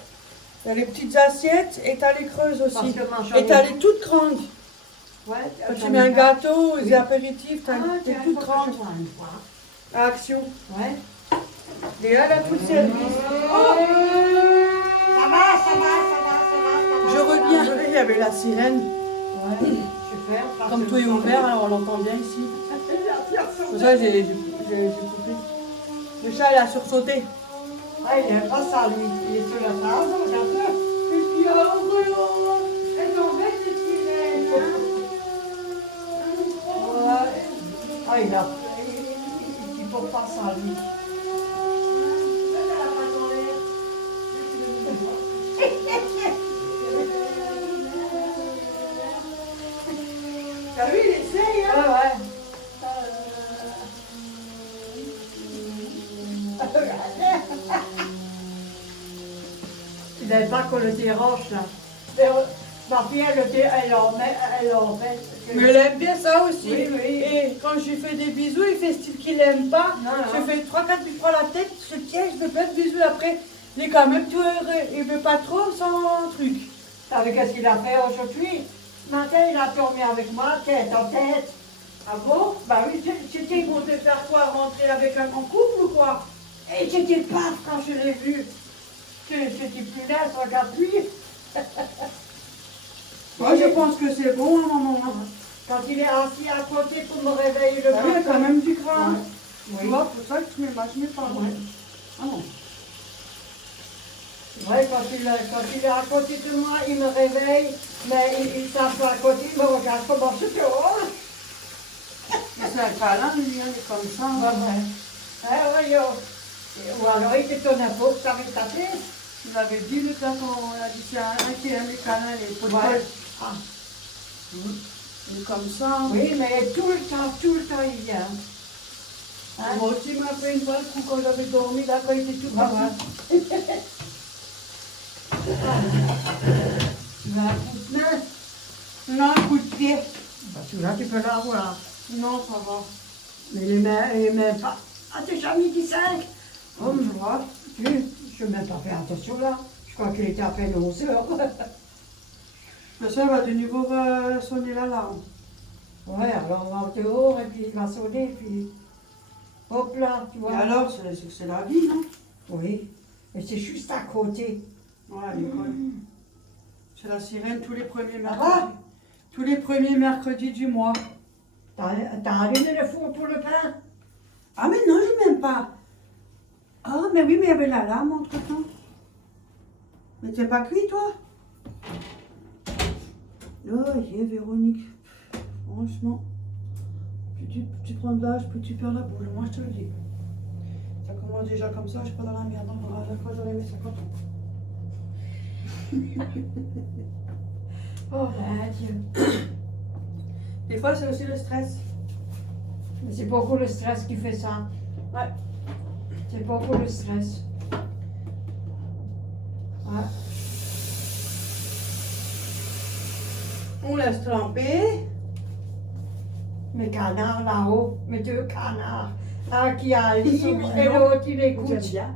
T'as les petites assiettes et t'as les creuses Parce aussi. que moi, Et t'as les toutes grandes. Ouais, Quand tu mets un gâteau, des apéritifs, t'as Ah, des tiens, toutes faut que grandes. je prenne une fois. À Action. Ouais. Et là, elle a tout service. Oh, Ça va. je reviens. Il y avait la sirène. Ouais, super. parce Comme que- tout est ouvert, alors on l'entend bien ici. C'est pour ça que j'ai coupé. Le chat, il a sursauté. Ah, il n'aime pas ça, lui. Il est sur la table, regarde. Et puis, elle tombait, cette sirène. Ouais. Ah, il ne porte pas ça, lui. T'as vu, il essaye, hein? Ouais. Il n'aime pas qu'on le dérange, là. Mais, ma fille, elle en met. Mais elle aime bien ça aussi. Oui, oui. Et quand je lui fais des bisous, il fait style qu'il aime pas. Non, Je non. fais 3-4 lui prends la tête, je tiens, je fais plein de bisous après. Il est quand même tout heureux. Il veut pas trop sans truc. Savez qu'est-ce qu'il a fait aujourd'hui? Ce matin, il a dormi avec moi, tête en tête. Ah bon? Bah oui, c'était pour te faire quoi? Rentrer avec un grand couple ou quoi? Et j'étais paf quand je l'ai vu. J'étais plus là, regarde-lui. Moi, je pense que c'est bon, hein, maman. Quand il est assis à côté pour me réveiller le Ah oui, il y a matin. quand même du gras. Ouais. Tu Oui. vois, pour ça que tu mets pas, je mets pas. Ouais. Ah non. Ouais, quand il est à côté de moi, il me réveille, mais il s'assoit à côté, il me regarde comment je dors. Mais c'est un câlin, lui, hein, il est comme ça. Ouais, ouais. Ah ouais, yo. Ou alors il était ton impôt, ça avait tapé. Il avait dit, le gars, quand on a dit c'est un qui aime les câlins, les potes. Ouais. Ah. Il est comme ça. Oui, mais tout le temps, il vient. Hein? Moi aussi, il m'a fait une fois le coup quand j'avais dormi, là, quand il était tout Ouais, parti. ouais. Tu veux un coup de main? Non, un coup de pied. Bah, celui-là, tu peux l'avoir. Non, ça va. Mais les mains pas. Ah, t'es déjà midi 5? Oh, je vois. Je n'ai même pas fait attention là. Je crois qu'il était à peine 11 heures. Le seul va de nouveau sonner l'alarme. Ouais, alors on va dehors et puis il va sonner, puis hop là, tu vois. Et alors, c'est la vie, non? Oui, et c'est juste à côté. Voilà, l'école. C'est la sirène tous les premiers Ah mercredis. Tous les premiers mercredis du mois. T'as allumé le four pour le pain? Ah, mais non, je n'aime pas. Ah, mais oui, mais il y avait l'alarme entre-temps. Mais t'es pas cuit, toi? Oh, Véronique. Franchement, plus tu prends de l'âge, plus tu perds la boule. Moi, je te le dis. Ça commence déjà comme ça, je suis pas dans la merde. À la fois j'en ai mis 50 ans. Oh ben Dieu. Des fois, c'est aussi le stress. Mais c'est beaucoup le stress qui fait ça. Ouais. C'est beaucoup le stress. Ouais. On laisse tremper. Mes canards là-haut, mes 2 canards. Un qui a un Ils sont livre et mignons. l'autre il J'aime écoute. bien.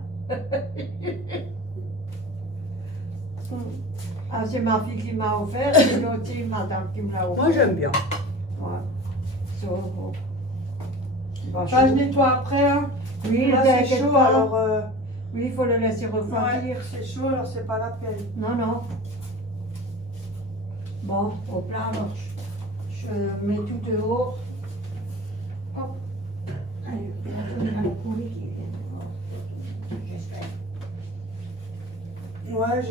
Ah, c'est ma fille qui m'a offert et l'autre c'est madame qui me l'a offert. Moi, j'aime bien. Ouais. So, bah, Ça, je nettoie après. Hein. Oui, Là, t'inquiète c'est chaud, pas. alors... Oui, il faut le laisser refroidir. ouais, c'est chaud, alors c'est pas la peine. Non, non. Bon, au plat, alors, je mets tout dehors. Hop. Allez, on a le courrier qui vient dehors. J'espère. Ouais,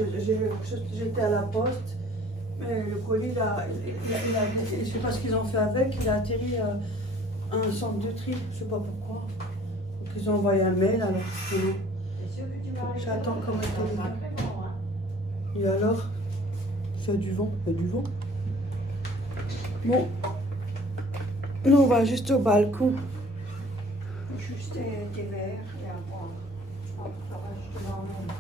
j'étais à la poste, mais le colis, je sais pas ce qu'ils ont fait avec, il a atterri à un centre de tri, je sais pas pourquoi. Donc ils ont envoyé un mail, alors j'attends comment il est. Et alors, ça a du vent, il y a du vent. Bon, nous on va juste au balcon. Juste des verres et à boire. Hop, ça va, je te l'emmène.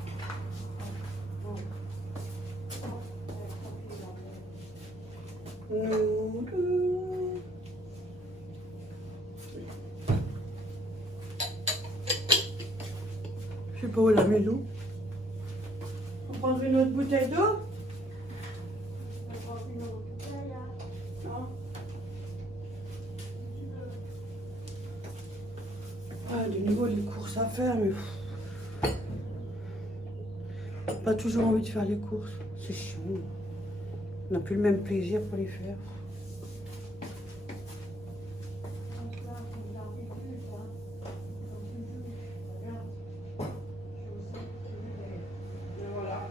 Je sais pas où la met l'eau. On va prendre une autre bouteille d'eau? Non. Ah, de nouveau les courses à faire, mais pas toujours envie de faire les courses. C'est chiant. On n'a plus le même plaisir pour les faire. Voilà.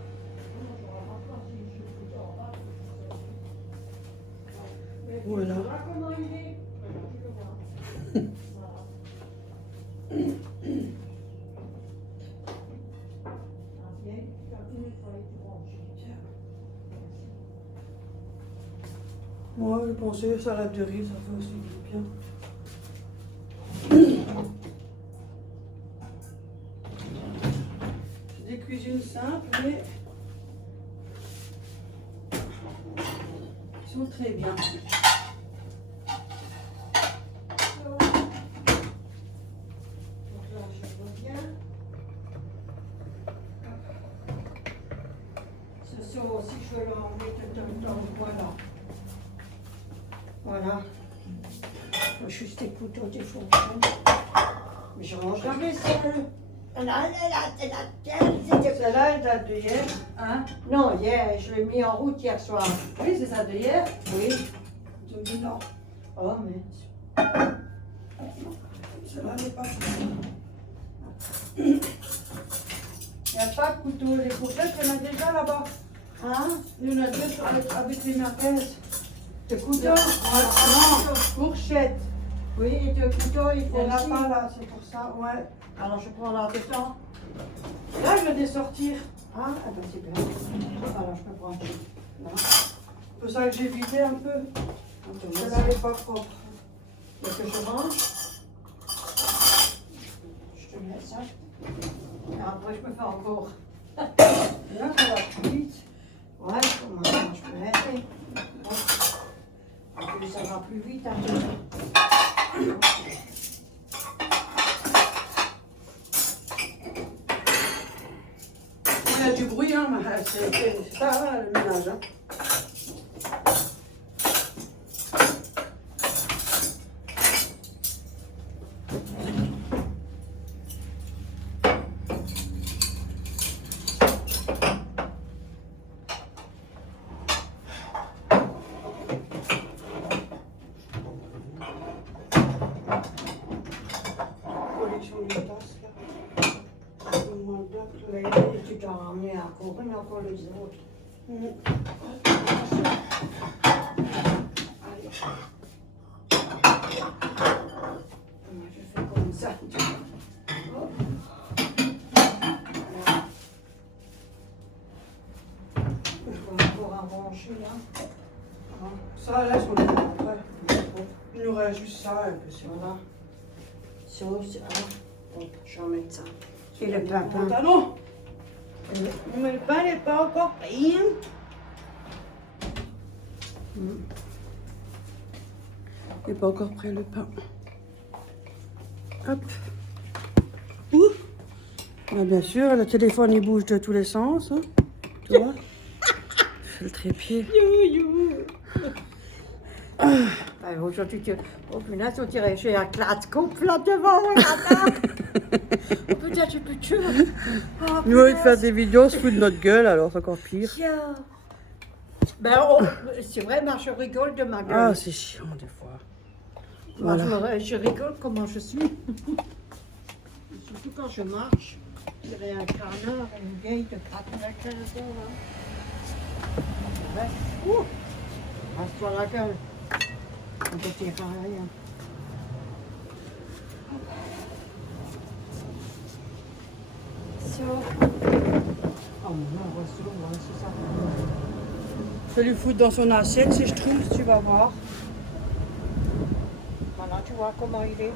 Voilà. Moi, je pensais salade de riz, ça fait aussi du bien. C'est des cuisines simples, mais ils sont très bien. Ce soir aussi, je vais l'enlever tout le temps. Voilà. Voilà. Juste des couteaux de fonction. Mais je range la vaisselle. Celle-là, elle date de hier. Hein? Non, hier, je l'ai mis en route hier soir. Oui, c'est ça de hier. Oui. Tu me dis non. Oh, mais. Celle-là n'est pas Il n'y a pas de couteau. Les fourchettes, il y en a déjà là-bas. Hein? Il y en a deux avec les merguez. De couteaux? Non, fourchette. Oui, et de couteaux, il Il faut n'y en a aussi. pas là, c'est pour ça. Ouais. Alors, je prends là-dedans. Là, je vais les sortir. Ah, eh ben, c'est bien. Alors, je peux prendre. Non. C'est pour ça que j'ai vidé un peu. Celle-là n'est pas propre. Et que je range. Je te mets ça. Et après, je me fais encore. Là, ça va plus vite. Ouais, comment ça, je peux aider. Et puis, ça va plus vite. Hein. Il y a du bruit, hein, mais c'est ça, hein, le ménage. Hein. Collection de tasses, là. Au moins deux. Mais tu t'en as ramené encore une, encore les autres. Mhm. Moi, je fais comme ça. Hop. manger, hein. Ça, là, on les après. Il nous reste juste ça, et puis c'est Voilà. Sauce, hein. Donc, je vais mettre ça. Et le pain. pantalon. Mais le pain n'est pas encore payé. Il n'est pas encore prêt le pain. Hop. Ouh. Ah, bien sûr, le téléphone il bouge de tous les sens. Hein. Tu vois? Je fais le trépied. Aujourd'hui, oh punaise, on dirait que j'ai un Klatzkopf là devant, regarde. Oh putain, j'ai plus de cheveux. Oh, Nous, on va faire des vidéos, on se fout de notre gueule, alors c'est encore pire. Tiens. Ben, c'est vrai, mais je rigole de ma gueule. Ah, c'est chiant des fois. Moi, Voilà. je rigole comment je suis. Surtout quand je marche. J'avais un canard, une vieille de 95 ans. Là. Ouais. Ouh. Reste-toi la gueule. On te tire à rien. So. Oh non, c'est ça. Je vais lui foutre dans son assiette si je trouve, tu vas voir. Voilà, tu vois comment il est.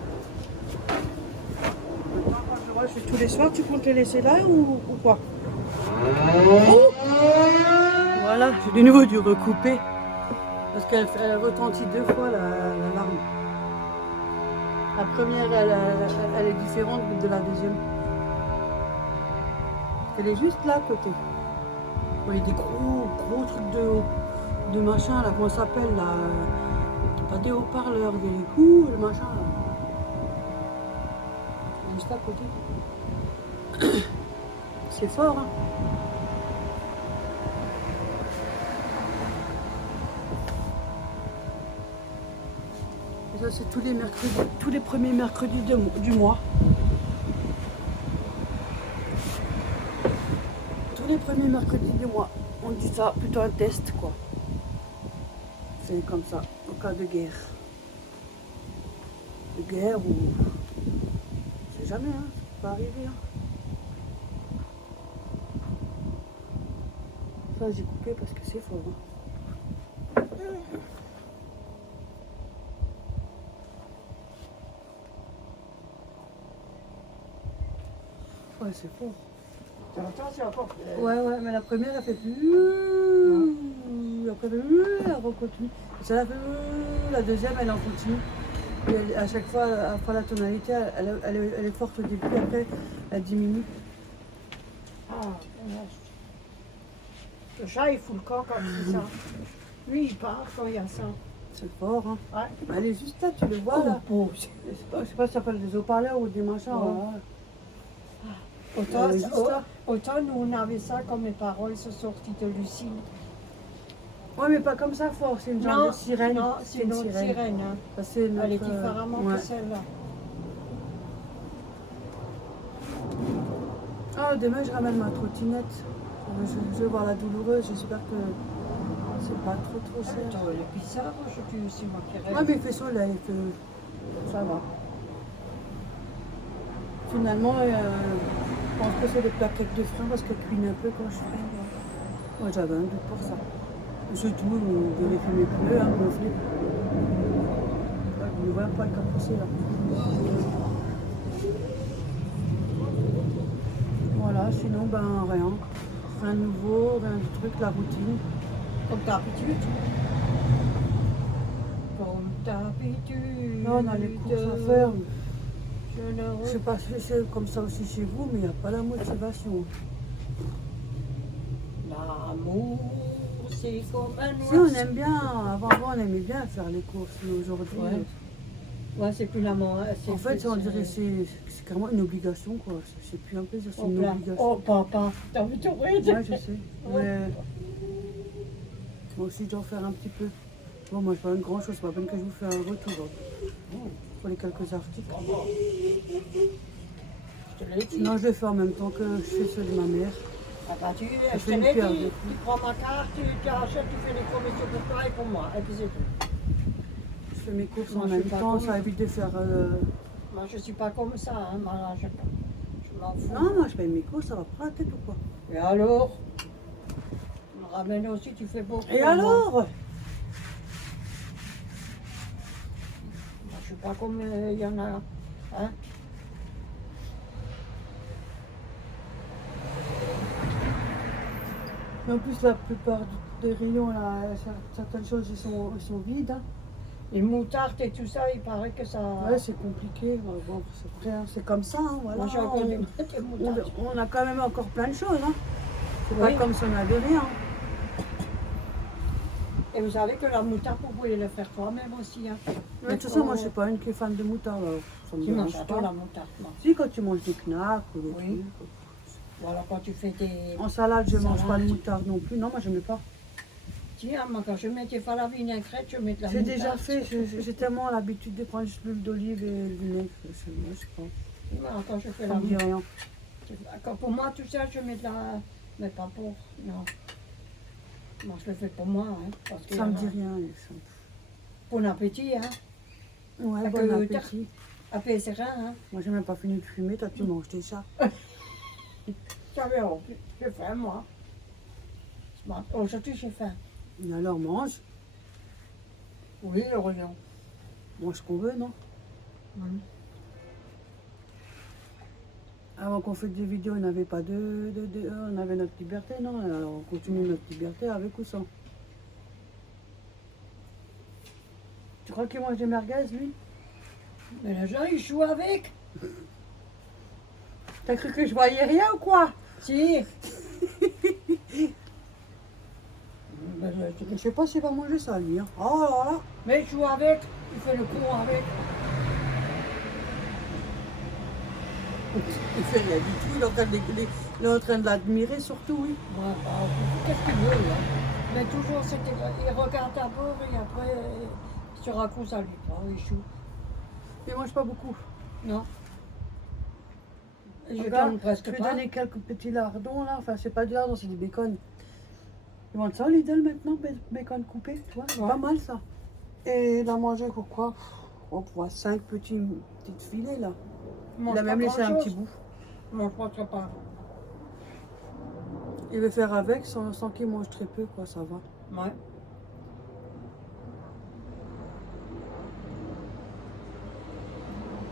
Maintenant, quand je vois, je fais tous les soirs, tu comptes les laisser là ou quoi? Oh, voilà, j'ai de nouveau dû recouper. Parce qu'elle retentit 2 fois l'alarme. La première, elle est différente de la deuxième. Elle est juste là à côté. Bon, il y a des gros trucs de machin, là, comment ça s'appelle, là? Pas des haut-parleurs, des le machin, là. Juste à côté. C'est fort, hein? Et ça, c'est tous les mercredis, tous les premiers mercredis du mois. Tous les premiers mercredis du mois. On dit ça, plutôt un test, quoi. C'est comme ça, au cas de guerre. De guerre ou... Je sais jamais, hein, ça peut arriver, hein. Ça, j'ai coupé parce que c'est fort, hein. Ouais, c'est fort. Tu entends, c'est encore. Ouais, mais la première, elle fait plus. Après, elle continue. Et ça, elle fait. La deuxième, elle en continue. Et à chaque fois, après la tonalité, elle est forte au début, après, elle diminue. Ah, le chat, il fout le camp quand il dit ça. Lui, il part quand il y a ça. C'est fort, hein. Ouais. Elle est juste là, tu le vois, là. Je sais pas si ça s'appelle des haut-parleurs ou des machins. Ouais. Voilà. Autant, juste là. autant nous, on avait ça quand mes paroles sont sorties de Lucie. Ouais, mais pas comme ça fort, c'est une genre de sirène. Non, c'est une autre sirène. Hein. Ça, c'est notre, Elle est différemment ouais. que celle-là. Ah, demain, je ramène ma trottinette. Je vais voir la douloureuse, j'espère que c'est pas trop cher. Attends, elle est bizarre aujourd'hui aussi, moi qui rêve. Ah, mais il fait soleil, ça va. Finalement, je pense que c'est des plaquettes de frein parce qu'elles cuisent un peu quand je freine. Moi, j'avais un doute pour ça. C'est tout, on vérifie mes pneus, hein, gonflés. Vous ne voyez pas le capucé là. Voilà, sinon, ben rien. Rien de nouveau, rien de truc, la routine. Comme d'habitude. Comme d'habitude. Là, on a les courses à faire. Je ne Je sais pas si c'est comme ça aussi chez vous, mais il n'y a pas la motivation. L'amour, c'est comme un Si, on aime bien, avant on aimait bien faire les courses, mais aujourd'hui, Ouais. Ouais, c'est plus l'amour. en fait, on dirait que c'est carrément une obligation, quoi. C'est plus un plaisir, c'est une obligation. Oh, papa, t'as vu ton ride? Ouais, je sais. Mais moi aussi, je dois faire un petit peu. Bon, moi, je fais pas grand chose, c'est pas peine que je vous fasse un retour. Pour les quelques articles. Je te l'ai dit. Non, je le fais en même temps que je fais ceux de ma mère. Ah bah, je fais te une l'ai paire dit. de Tu prends ma carte, tu achètes, tu fais les commissions pour toi et pour moi. Et puis c'est tout. Je fais mes courses Moi, en je même suis pas temps, comme ça ça. évite de faire. Moi, je suis pas comme ça. Hein. Moi, je m'en fous. Non, moi, je fais mes courses, ça va pas la tête ou quoi? Et alors? Je m'en ramènes aussi, tu fais beaucoup. Et maman. alors? Moi, je sais pas combien il y en a. Hein? En plus, la plupart des rayons, là, certaines choses, ils sont vides. Hein. Les moutardes et tout ça, il paraît que ça. Ouais, c'est compliqué. Bon, c'est vrai, hein, c'est comme ça. Hein, voilà. Moi, j'ai encore des on, moutardes. on a quand même encore plein de choses. Hein. C'est Oui. pas comme si on n'avait rien. Et vous savez que la moutarde, vous pouvez le faire toi-même aussi. Hein. Mais de toute façon, moi, je suis pas une qui est fan de moutarde. Alors, ça me Tu manges dérange pas pas. la moutarde, moi. Si, quand tu manges des knacks ou des Oui. trucs. Ou alors quand tu fais des. En salade, je mange pas de Salade. moutarde non plus. Non, moi, je mets pas. Tiens, moi, quand je mets des fois la vinaigrette, je mets de la J'ai moutarde. déjà fait. J'ai tellement l'habitude de prendre juste l'huile d'olive et le vinaigre. Moi, je sais pas. Moi, quand je fais Ça la me dit rien. Quand pour moi, tout ça, je mets de la. Mais pas pour. Non. Moi, je le fais pour moi. Hein, parce que Ça me dit rien. Ça. Bon appétit, hein. Ouais, Fait bon que appétit. Après, c'est rien, hein. Moi, j'ai même pas fini de fumer. Toi, tu manges déjà. J'avais envie. J'ai faim, moi. Aujourd'hui, j'ai faim. Et alors, mange. Oui, le rayon. Mange ce qu'on veut, non? Avant qu'on fasse des vidéos, on n'avait pas on avait notre liberté, non? Alors, on continue notre liberté avec ou sans. Tu crois qu'il mange des merguez, lui? Mais les gens, ils jouent avec. T'as cru que je voyais rien ou quoi? Si. Mais, Je sais pas s'il va manger ça, lui. Hein. Oh là là! mais il joue avec. Il fait le con avec. Il fait rien du tout, il est en train il est en train de l'admirer surtout, oui. Ouais, bah, qu'est-ce qu'il veut, là? Mais toujours, il regarde d'abord et après, sur un coup, ça lui prend, il joue. Il mange pas beaucoup. Non. Et je Regarde, donne presque je vais pas. donner quelques petits lardons là, enfin c'est pas du lardon, c'est du bacon. Ils vendent ça Lidl maintenant, bacon coupé, tu vois, c'est Ouais. pas mal ça. Et il a mangé pourquoi? On voit 5 petites filets là. mange Il a pas même laissé un grand-chose. petit bout. Il mange presque pas. Il veut faire avec sans qu'il mange très peu, quoi, ça va. Ouais.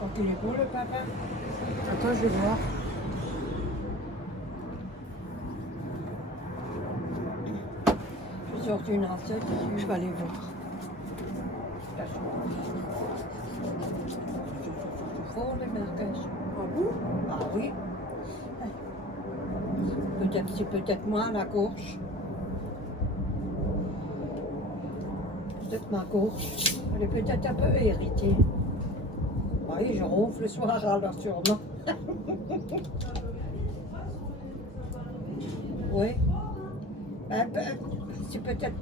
Quand il est beau, le papa. Attends, je vais voir. J'ai sorti une assiette. Je vais aller voir. C'est fort, les merguez. Ah bon? Ah oui. Peut-être, c'est peut-être moi, la gorge. Peut-être ma gorge. Elle est peut-être un peu irritée. Oui, je ronfle le soir, alors sûrement. Oui. C'est peut-être,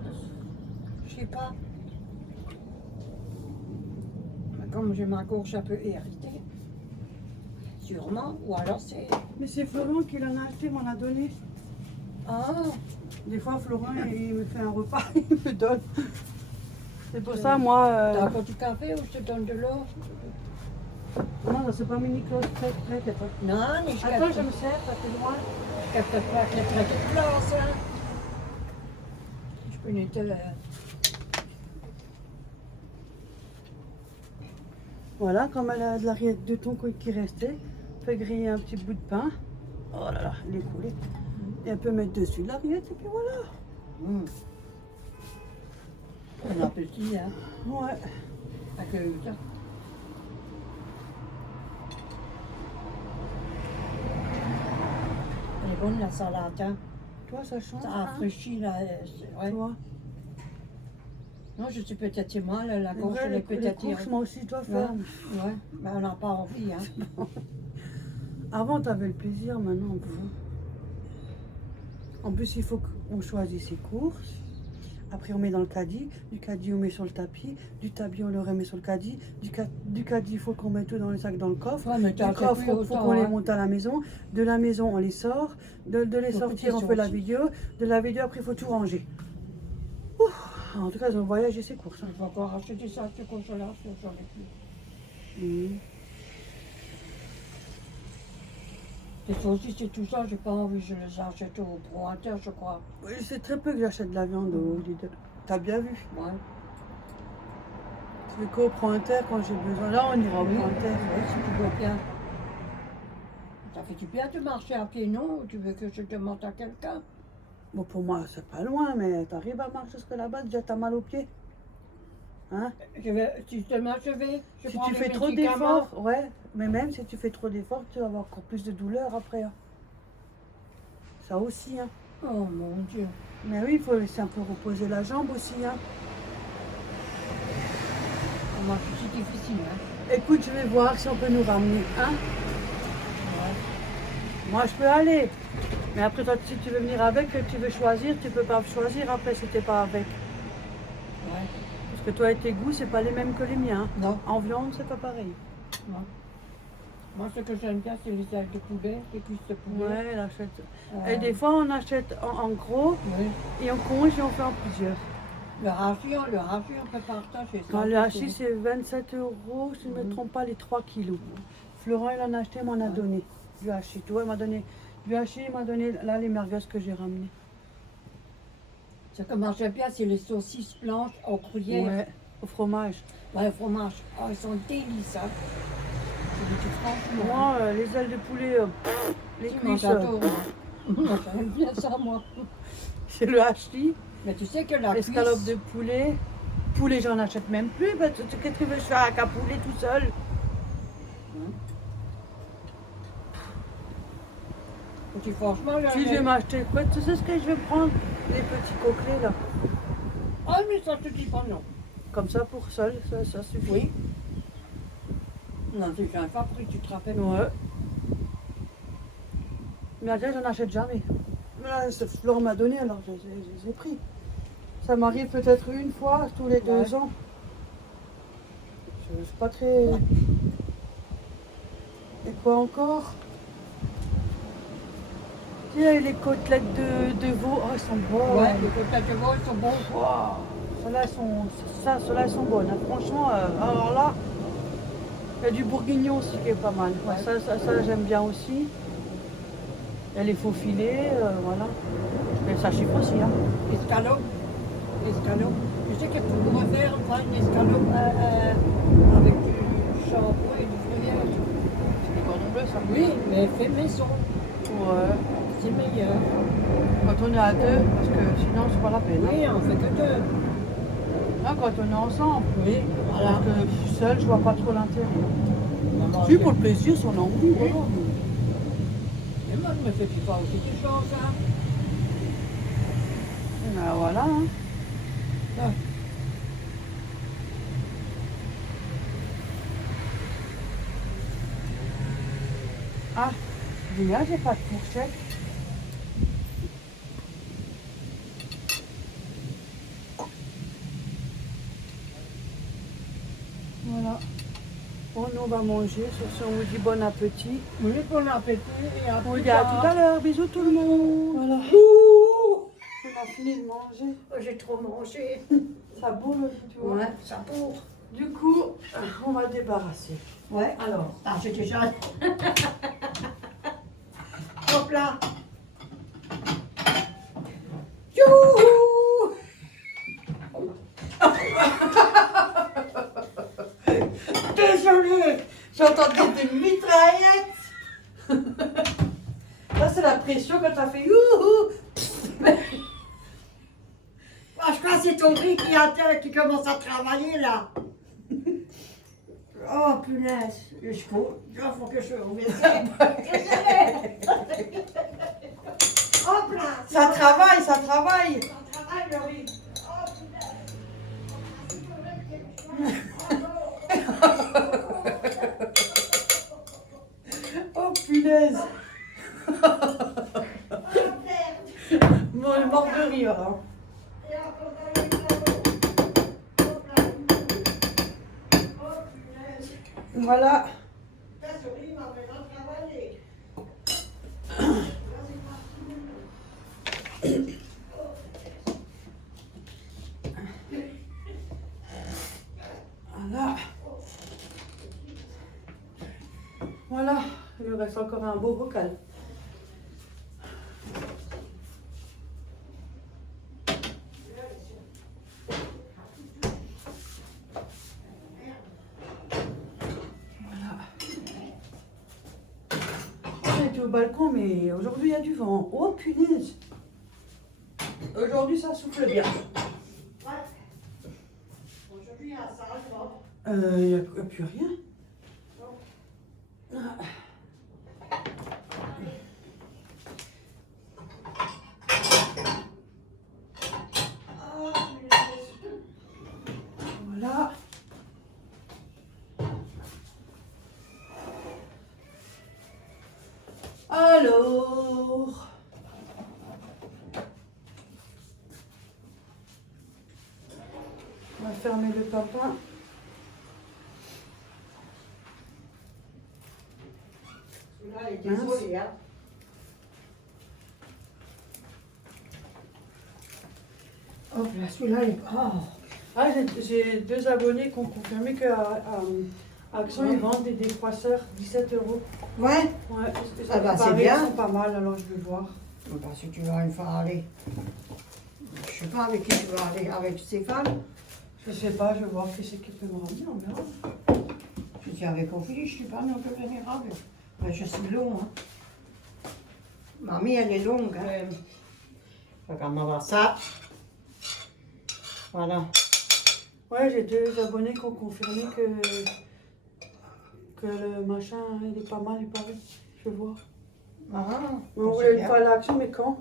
je sais pas. Comme j'ai ma gorge un peu irritée. Sûrement. Ou alors c'est... Mais c'est Florent qui l'en a acheté, m'en a donné. Ah, Des fois, Florent, il me fait un repas, il me donne. C'est pour ça, moi. t'as encore du café ou je te donne de l'eau? Non, ça c'est pas mini close, très, très, très. Non, mais je Attends, je me sers, ça fait loin. capte pas que les traits de classe, hein. Je peux nettoyer. Voilà, comme elle a de la rillette de thon qui restait, fait griller un petit bout de pain. Oh là là, il est coulé. Et elle peut mettre dessus de la rillette et puis voilà. Bon appétit, hein. Ouais. Accueille ça. Elle est bonne la salade, hein. Toi, ça change. Ça hein, rafraîchit, là. C'est vrai. toi. Non, je suis peut-être chez moi, là, la C'est gorge, vrai, elle est les peut-être... courses, moi aussi, je dois Ouais, faire. ouais, mais on n'a pas envie, hein. Avant, tu avais le plaisir, maintenant, on peut. En plus, il faut qu'on choisisse ses courses. Après, on met dans le caddie. Du caddie, on met sur le tapis. Du tapis, on le remet sur le caddie. Du caddie, il faut qu'on mette tout dans le sac, dans le coffre. Ouais, mais Du t'as coffre, plus il faut autant, qu'on les hein. monte à la maison. De la maison, on les sort. De les Faut sortir, on qu'ils fait la sortent. vidéo. De la vidéo, après, il faut tout ranger. Ouh. En tout cas, ils ont voyagé ses courses. Hein. Je vais encore acheter des sacs de congélation, j'en ai plus. Mhm. Les saucisses et tout ça, j'ai pas envie, je les achète au Pro-Inter, je crois. Oui, c'est très peu que j'achète de la viande au Lidl. T'as bien vu? Ouais. Je vais qu'au Pro-Inter quand j'ai besoin. Là, on ira au Pro-Inter. Oui, si tu veux bien. Ça fait du bien de marcher à pied, non? Ou tu veux que je demande à quelqu'un? Bon, pour moi, c'est pas loin, mais t'arrives à marcher jusque là-bas, déjà t'as mal aux pieds. Hein? Si demain je vais, je Si prends tu les fais trop médicaments. d'efforts, ouais, mais même si tu fais trop d'efforts, tu vas avoir encore plus de douleur après. Hein. Ça aussi, hein. Oh mon Dieu. Mais oui, il faut laisser un peu reposer la jambe aussi, hein. Moi, je suis difficile, hein. Écoute, je vais voir si on peut nous ramener, hein. Ouais. Moi, je peux aller. Mais après, toi, si tu veux venir avec, que tu veux choisir, tu peux pas choisir après si t'es pas avec. Ouais. Parce que toi et tes goûts, c'est pas les mêmes que les miens. Non. En viande, c'est pas pareil. Non. Moi, ce que j'aime bien, c'est les ailes de poulet, les cuisses de poulet. Ouais, elle achète. Euh, Et des fois, on achète en gros Oui. et on conge et on fait en plusieurs. Le hachis, on peut partager ça. Quand le hachis, c'est 27 €, si je ne me Mhm. trompe pas, les 3 kilos. Florent, il en a acheté, m'en a donné du hachis. Tu vois, il m'a donné du hachis, il m'a donné là les merguez que j'ai ramenées. Ce que moi j'aime bien, c'est les saucisses blanches en gruyère. Ouais, au fromage. Ouais, fromage. Oh, ils sont délicats. Je le dis franchement. Moi, les ailes de poulet, les Moi, cuisses, j'adore, moi. Moi, j'aime bien ça, moi. c'est le hachis. Mais tu sais que la Escalope cuisse... de poulet. Poulet, j'en achète même plus. Bah, qu'est-ce que tu veux faire avec un poulet tout seul? Je dis franchement, là, Si je vais m'acheter quoi? Tu sais ce que je vais prendre? Les petits coquelets là. Ah, mais ça te dit pas non. Comme ça pour seul, ça suffit. Oui. Non, c'est un favori, tu te rappelles? Ouais. Mais après, j'en achète jamais. Là, Florent m'a donné, alors je les ai pris. Ça m'arrive peut-être une fois tous les 2 ans. Je suis pas très... Et quoi encore? Il y a eu les côtelettes de veau. Oh, elles sont bonnes. Ouais, les côtelettes de veau, ils sont bons. Wow. Celles-là, elles sont bonnes. Hein. Franchement, alors là, il y a du bourguignon aussi qui est pas mal. Ouais. Ça, j'aime bien aussi. Il y a les faux filets, voilà. Et ça chiffre aussi. Hein. Escalope. Escalope. Tu sais que tu pourrais faire une escalope avec du jambon et du gruyère. C'est du cordon bleu, ça. Oui, mais fait maison. Ouais. C'est meilleur. Quand on est à deux, parce que sinon, c'est pas la peine. Hein. Oui, on fait que deux. Là, quand on est ensemble. Oui, voilà. Alors que seul, je vois pas trop l'intérêt. Maman, Si, pour le plaisir, si on a envie. Oui. Voilà. Et moi, je me fais pas aussi des choses, hein. Ben voilà. Hein. Ah. Ah, là, j'ai pas de fourchette. Voilà. Bon, nous, on va manger. Sur ce, on vous dit bon appétit. Oui, bon appétit et à On vous plus dit à tard. tout à l'heure. Bisous tout le monde. Voilà. Ouh, On a fini de manger. j'ai trop mangé. Ça boule, tu vois. Ouais, ça bourre. Du coup, on va débarrasser. Ouais, alors, j'ai déjà... Hop là. Youhou. Désolée, j'entendais des mitraillettes. Là, c'est la pression quand t'as fait youhou. Ah, je crois que c'est ton riz qui commence à travailler là. Oh punaise, il faut que je revienne. Hop là. Ça travaille, ça travaille. Ça travaille le riz. Oh punaise. Oh punaise. Bon, elle est morte de rire. Hein. Voilà. Voilà. Voilà. Il me reste encore un beau bocal. au balcon, mais aujourd'hui il y a du vent. Oh punaise! Aujourd'hui ça souffle bien. Ouais. Aujourd'hui, il y a ça, je vois. Il n'y a plus rien. Ah. Voilà. Alors, on va fermer le papin. Celui-là, il est désolé, hein. Hop là, celui-là, il est... Oh. Ah, j'ai 2 abonnés qui ont confirmé qu'à Action, ils vendent des décroisseurs 17 €. Ouais. Ouais, Ah bah, c'est paraît, bien. Ils sont pas mal, alors je vais voir. Bah, si tu vas une fois aller. Je sais pas avec qui tu vas aller. Avec Stéphane. Je sais pas, je vais voir qui c'est qui peut me ramener, on verra. Je dis avec Ophélie, je sais pas, non, peut venir avec. Mais je suis long, hein. Mamie, elle est longue, hein. Regarde-moi ça. Voilà. Ouais, j'ai 2 abonnés qui ont confirmé que le machin, il est pas mal, il paraît. Je vais voir. Ah, Mais on voulait faire l'action, mais quand?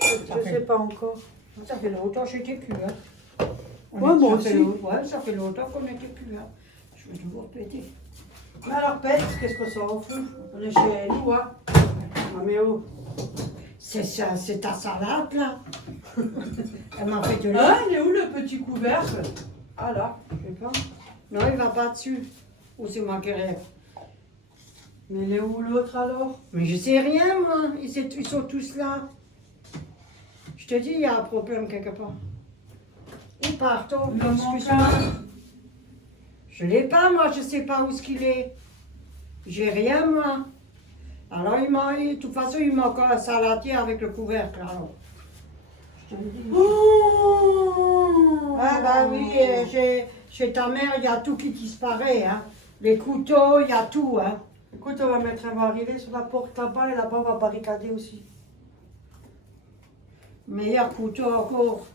Je sais pas encore. Ça fait longtemps que j'étais plus, hein. Ouais, moi aussi. Ouais, ça fait longtemps qu'on n'était plus là. Je veux toujours péter. Mais alors, Pet, qu'est-ce qu'on s'en fout? On est chez nous, hein? Ah, mais oh! C'est ça, c'est ta salade, là. Elle m'a fait de Ah, il est où le petit couvercle? Ah là, je sais pas. Non, il va pas dessus. Ou c'est moi qui rêve. Mais il est où l'autre alors? Mais je sais rien, moi. Ils sont tous là. Je te dis, il y a un problème quelque part. Ils partent. Il en manque un. Je l'ai pas, moi. Je sais pas où ce qu'il est. J'ai rien, moi. Alors, de toute façon, il manque un saladier avec le couvercle. Alors. Je te le dis. Oh! Ah, bah oui, chez ta mère, il y a tout qui disparaît. Hein. Les couteaux, il y a tout. Hein. Écoute, on va mettre un barillet sur la porte là-bas et là-bas, on va barricader aussi. Meilleur couteau encore.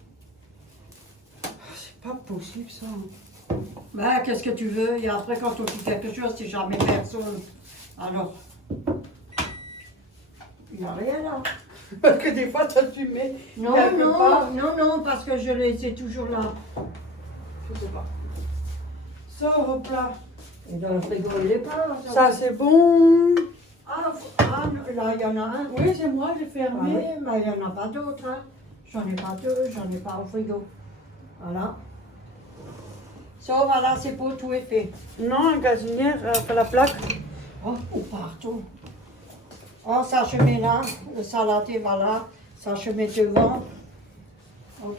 C'est pas possible ça. Ben, qu'est-ce que tu veux? Et après, quand on dit quelque chose, c'est jamais personne. Alors, il n'y a rien là. Parce que des fois, toi, tu mets. Non, quelque non, part. non, parce que je les ai toujours là. Je sais pas. Sors, hop là. Et dans le frigo, il est pas. Ça, c'est bon. Ah, là, il y en a un. Oui, c'est moi, j'ai Ah fermé. oui, mais il n'y en a pas d'autres. Hein. J'en ai pas deux, j'en ai pas au frigo. Voilà. Ça, voilà, c'est pour tout est fait. Non, un gazinière, la plaque. Oh, partout. Oh, ça je mets là, le saladier, voilà. Ça je mets devant. Hop.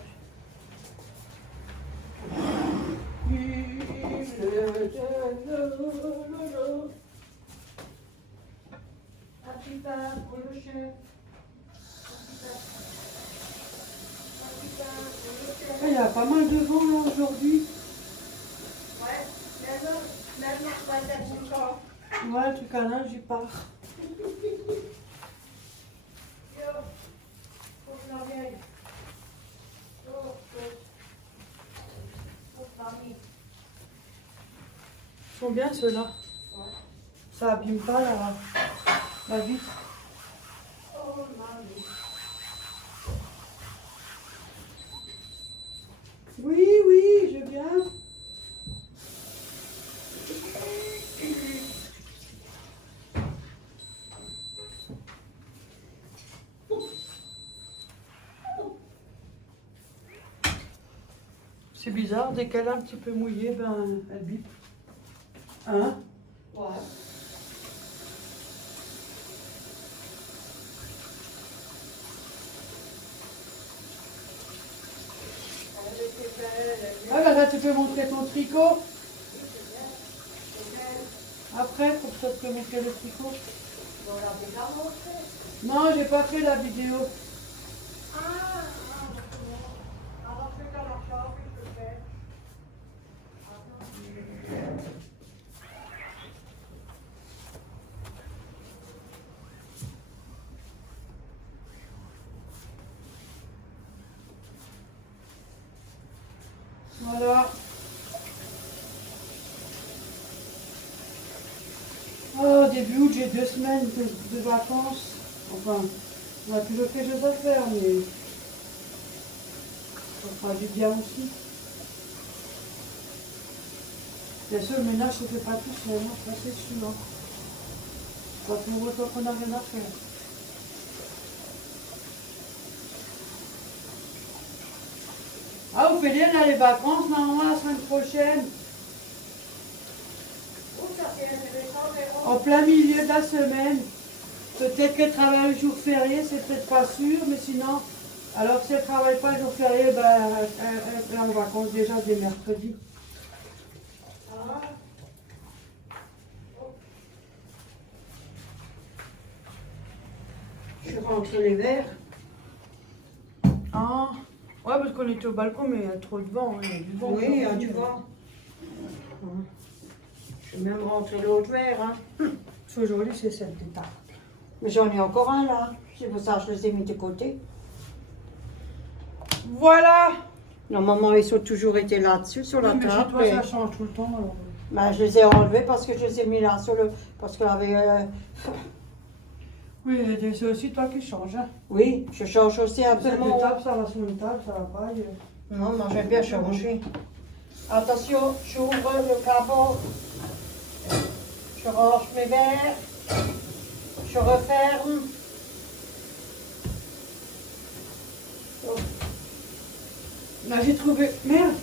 Un petit pain pour le chef. Il y a pas mal de vent là aujourd'hui. Ouais, maintenant, on va faire mon corps. Ouais, le truc à linge, j'y pars. Faut que la vieille. Ils sont bien ceux-là. Ça abîme pas la vitre. Oh, mamie. Oui, oui, je viens. C'est bizarre, dès qu'elle est un petit peu mouillée, ben, elle bip. Hein? Ouais. Ah là, là, tu peux montrer ton tricot. Après, pour que tu peux montrer le tricot. On l'a déjà montré. Non, j'ai pas fait la vidéo. Alors, c'est qu'à la chambre, je fais. Voilà. Oh, début août, j'ai 2 semaines de vacances. Enfin, on a toujours quelque chose à faire, mais ça fera du bien aussi. Bien sûr, le ménage ne se fait pas tout seul, hein, ça c'est sûr. Pas pour autant qu'on n'a rien à faire. Ah, vous faites là les vacances, normalement, la semaine prochaine. En plein milieu de la semaine. Peut-être qu'elle travaille le jour férié, c'est peut-être pas sûr, mais sinon, alors si elle ne travaille pas le jour férié, ben, elle est en vacances déjà dès mercredi. Je rentre les verres. Ah, ouais, parce qu'on était au balcon, mais il y a trop de vent. Il y a du vent. Oui, il y a du vent. Je vais même rentrer l'autre verre. Hein. Aujourd'hui, c'est cette détail. Mais j'en ai encore un là. C'est pour ça que je les ai mis de côté. Voilà. Normalement, ils ont toujours été là-dessus, sur la Oui, mais chez table. toi, et- ça change tout le temps. Alors. Ben, je les ai enlevés parce que je les ai mis là, sur le... Parce qu'il y avait... Oui, c'est aussi toi qui changes. Hein. Oui, je change aussi Cette absolument. table, ça va sur une table, ça va pas. Non, moi j'aime bien changer. Attention, j'ouvre le cabot. Je range mes verres. Je referme. Là, j'ai trouvé. Merde.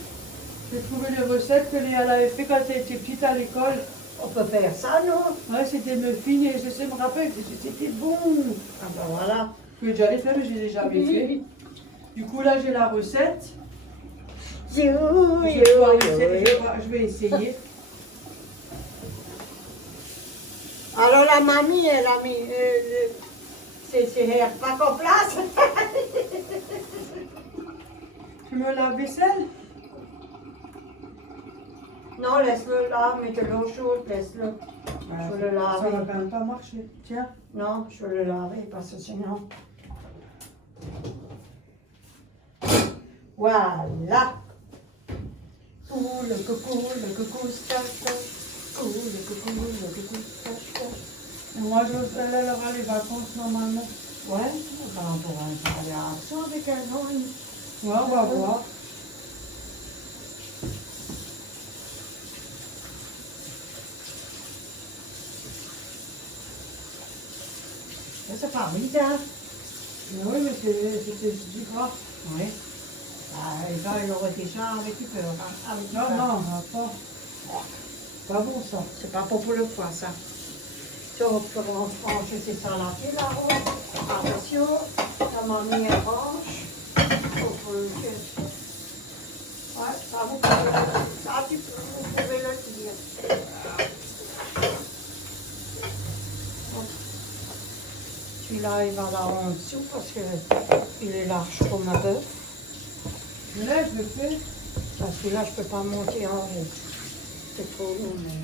J'ai trouvé les recettes que Léa avait fait quand elle était petite à l'école. On peut faire ça, non? Ouais, c'était muffins et je sais me rappeler, c'était bon. Ah ben voilà. Je vais déjà les faire, mais je les ai jamais fait. Du coup, là, j'ai la recette. Je vais essayer. Alors la mamie, elle a mis ses repas en place. Tu me laves vaisselle? Non, laisse-le là, mets de l'eau chaude, laisse-le. Je vais le Ça va laver. quand même pas marcher. Tiens. Non, je vais le laver parce que sinon... Voilà. Le coucou, stache. Le coucou, stache. Et moi, elle aura les vacances normalement. Ouais, ben, on pourra aller à ça avec un an. Ouais, on va voir. C'est pas bizarre. Mais oui, mais c'était du gras. Oui. Ah, les gars, il aurait été ça avec du peur. Hein, avec du Non, peur. non, pas. Pas bon ça. C'est pas pour le foie, ça. Donc, on range ces salades là. Attention, la mamie elle range. Ouais, ça vous pouvez le dire. Celui-là, il va là en dessous parce qu'il est large comme un bœuf. Mais là, je le fais. Parce que là, je ne peux pas monter en haut. C'est trop long, mais...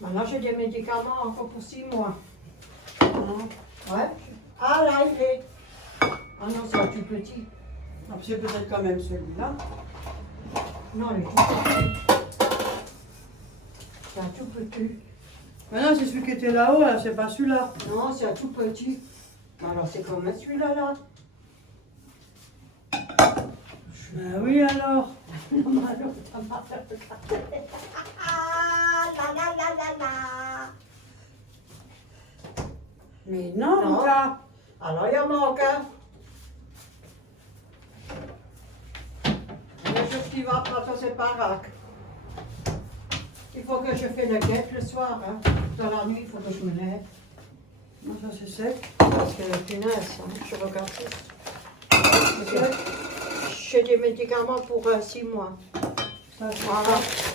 Maintenant, j'ai des médicaments encore pour 6 mois. Ouais. Ah, là, il est. Ah non, c'est un tout petit. Ah, c'est peut-être quand même celui-là. Non, il est tout petit. C'est un tout petit. Mais non, c'est celui qui était là-haut, là, c'est pas celui-là. Non, c'est un tout petit. Alors, c'est comme celui-là, là. Ben oui, alors. Non, alors, t'as mal regardé. Ah, la. Mais non, Non. là. Alors, il en manque un. Le jour qui va, après, c'est pas grave. Il faut que je fasse le guette le soir. Hein. Dans la nuit, il faut que je me lève. Non, ça c'est sec. Parce que, punaise, hein, je regarde ça. J'ai des médicaments pour 6 mois. Ça c'est Voilà. sec.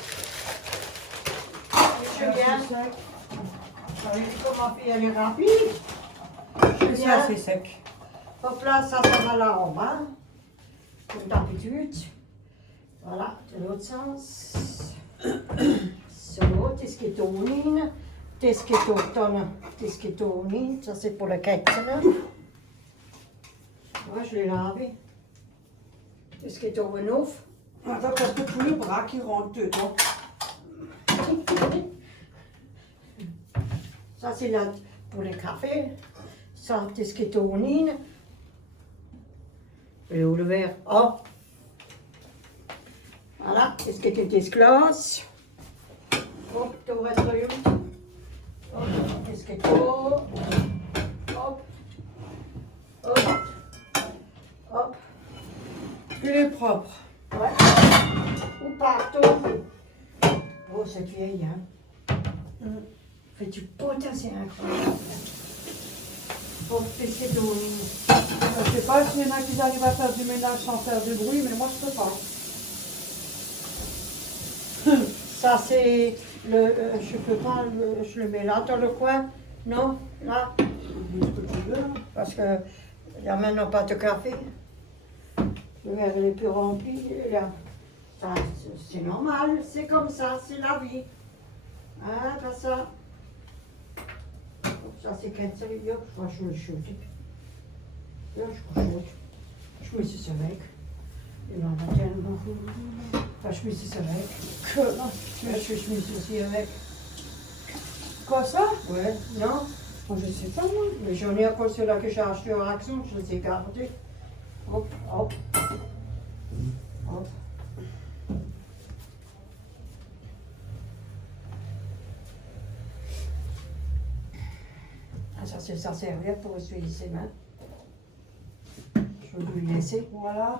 Julien, Ça, c'est sec. vous savez comment ma fille, elle est rapide. Et ça c'est sec. Hop là, ça va là en bas. Comme d'habitude. Voilà, de l'autre sens. So, das geht ohne. Das geht auch dann. Das geht ohne. Ça, c'est pour le Kätzchen. Moi, je l'ai lavé. Das geht oben auf. Attends, parce que tous les bras qui rentrent dedans. Ça, c'est là pour le café. Ça, das geht ohne. Et où le verre? Oh! Voilà, das geht in das Glas. Hop, da reste rien. Hop, das geht da. Hop. Hop. Hop. Il est propre. Ouais. Ou partout. Oh, cette vieille, hein. Fait du potin, c'est incroyable. Hop, das geht ohne. Je sais pas s'il y en a qui arrivent à faire du ménage sans faire de bruit, mais moi je peux pas. Ça, c'est le. Je peux pas, je le mets là dans le coin. Non, là. Dis ce que tu veux. Hein. Parce que il n'y a maintenant pas de café. Le verre il est plus rempli. Là. Ça, c'est normal, c'est comme ça, c'est la vie. Hein, pas ça. Ça, c'est quand ça veut dire. Je vais le chuter. Ja, je chute. Schmiss es weg. Il en a tellement. Enfin, je schmiss es weg. Je schmiss es weg. Quoi ça? Ouais, non? Moi, je sais pas moi. Mais j'en ai encore ceux-là que j'ai achetés en action, je les ai gardés. Hop, hop. Hop. Ah, ça, c'est sa serviette pour essuyer ses mains. Je vais lui laisser. Voilà.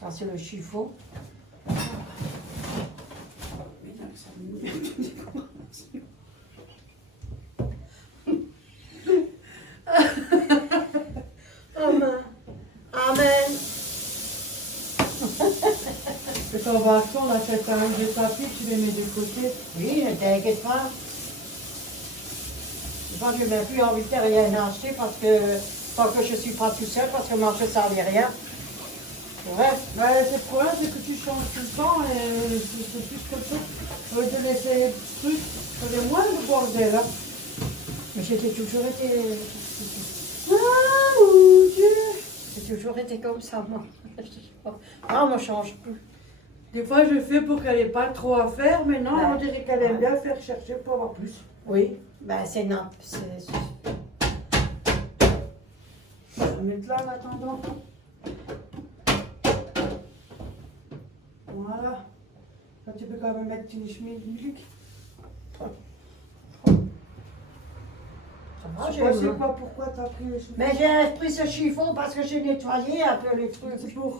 Ça, c'est le chiffon. Mais là, ça me met toute décoration. Amen. Amen. Et quand on va à Action, on achète un ou deux papiers, tu les mets de côté. Oui, ne t'inquiète pas. Moi, je n'ai même plus envie de rien acheter parce que tant que je ne suis pas tout seul, parce que moi, je ne savais rien. C'est vrai. Ouais, le problème, c'est que tu changes tout le temps et c'est plus comme ça. Au lieu de laisser les trucs, ça fait moins de bordel. Hein. Mais j'ai toujours été. Ah mon Dieu! J'ai toujours été comme ça, moi. Ah, moi, je ne change plus. Des fois, je fais pour qu'elle n'ait pas trop à faire, mais non, Ouais. on dirait qu'elle aime bien faire chercher pour avoir plus. Oui, ben c'est non. On va mettre là en attendant. Voilà. Là, tu peux quand même mettre une chemise musique. Ça va, Je sais j'ai. pas pourquoi tu as pris les chemises. Mais j'ai pris ce chiffon parce que j'ai nettoyé un peu les trucs.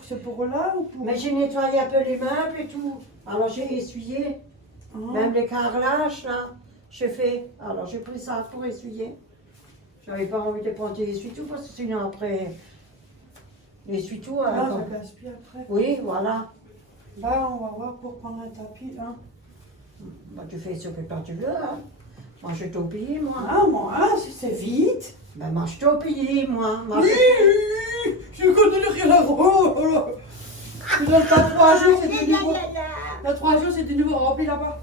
C'est pour là ou pour. Mais j'ai nettoyé un peu les meubles et tout. Alors j'ai essuyé. Ah. Même les carrelages, là, j'ai fait. Alors j'ai pris ça pour essuyer. J'avais pas envie de prendre des essuie-tout parce que sinon après, l'essuie-tout. Ah, ça gaspille après. Oui, voilà. Là, on va voir pour prendre un tapis. Hein. Bah, tu fais ce que toi tu veux. Hein. Moi, je t'ai payé, moi. Ah, moi, si c'est vite. Ben, moi, je t'ai payé, moi. Moi, Je connais rien à voir. Dans 3 jours, c'est de nouveau. Dans 3 jours, c'est de nouveau rempli là-bas.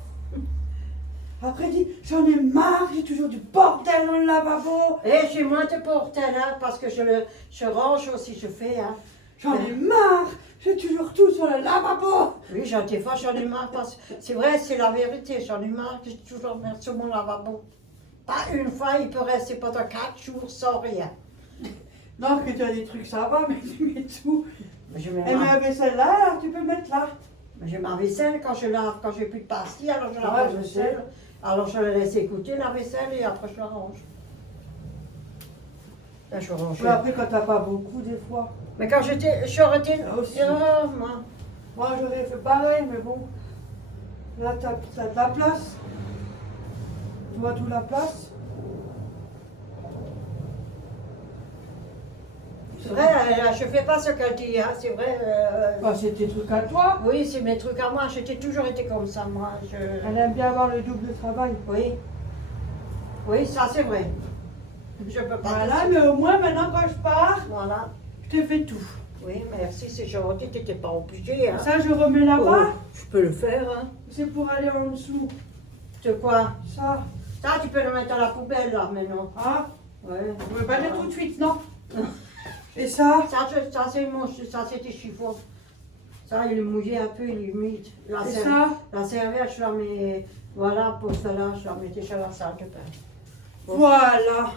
Après, il dit, j'en ai marre, j'ai toujours du bordel dans le lavabo. Et j'ai moins de portel, hein, parce que je range aussi, je fais. Hein. J'en ai marre, j'ai toujours tout sur le lavabo. Oui, des fois, j'en ai marre. Parce que c'est vrai, c'est la vérité. J'en ai marre que j'ai toujours mis sur mon lavabo. Pas une fois, il peut rester pendant 4 jours sans rien. Non, que tu as des trucs, ça va, mais tu mets tout. Mais je mets Et ma vaisselle là, alors tu peux le mettre là. j'ai ma vaisselle quand je lave, quand j'ai plus de pastilles, alors je lave Ouais, la je vaisselle. Alors je la laisse écouter la vaisselle et après je la range. Là, je range. Mais après, quand t'as pas beaucoup, des fois. Mais quand j'aurais été. Ah, aussi. Ah, moi. Moi, j'aurais fait pareil, mais bon. Là, t'as de la place. Tu vois toute la place. C'est vrai, je fais pas ce qu'elle dit, hein, c'est vrai. Bah, c'est tes trucs à toi. Oui, c'est mes trucs à moi, j'ai toujours été comme ça, moi. Elle aime bien avoir le double travail. Oui. Oui, ça c'est vrai. Je peux pas. Voilà, mais au moins, maintenant, quand je pars, Voilà. je te fais tout. Oui, merci, c'est gentil, t'étais pas obligé. Hein. Ça, je remets là-bas. Oh, je peux le faire. Hein. C'est pour aller en dessous. De quoi? Ça. Ça, tu peux le mettre à la poubelle là maintenant. Ah, Ouais. on ne pas aller tout de suite, non. Et ça? Ça c'est des chiffons. Ça, il est mouillé un peu, il est humide. Et ça? La serviette, je la mets. Voilà, pour cela, je la mets déjà à la salle de bain. Bon. Voilà.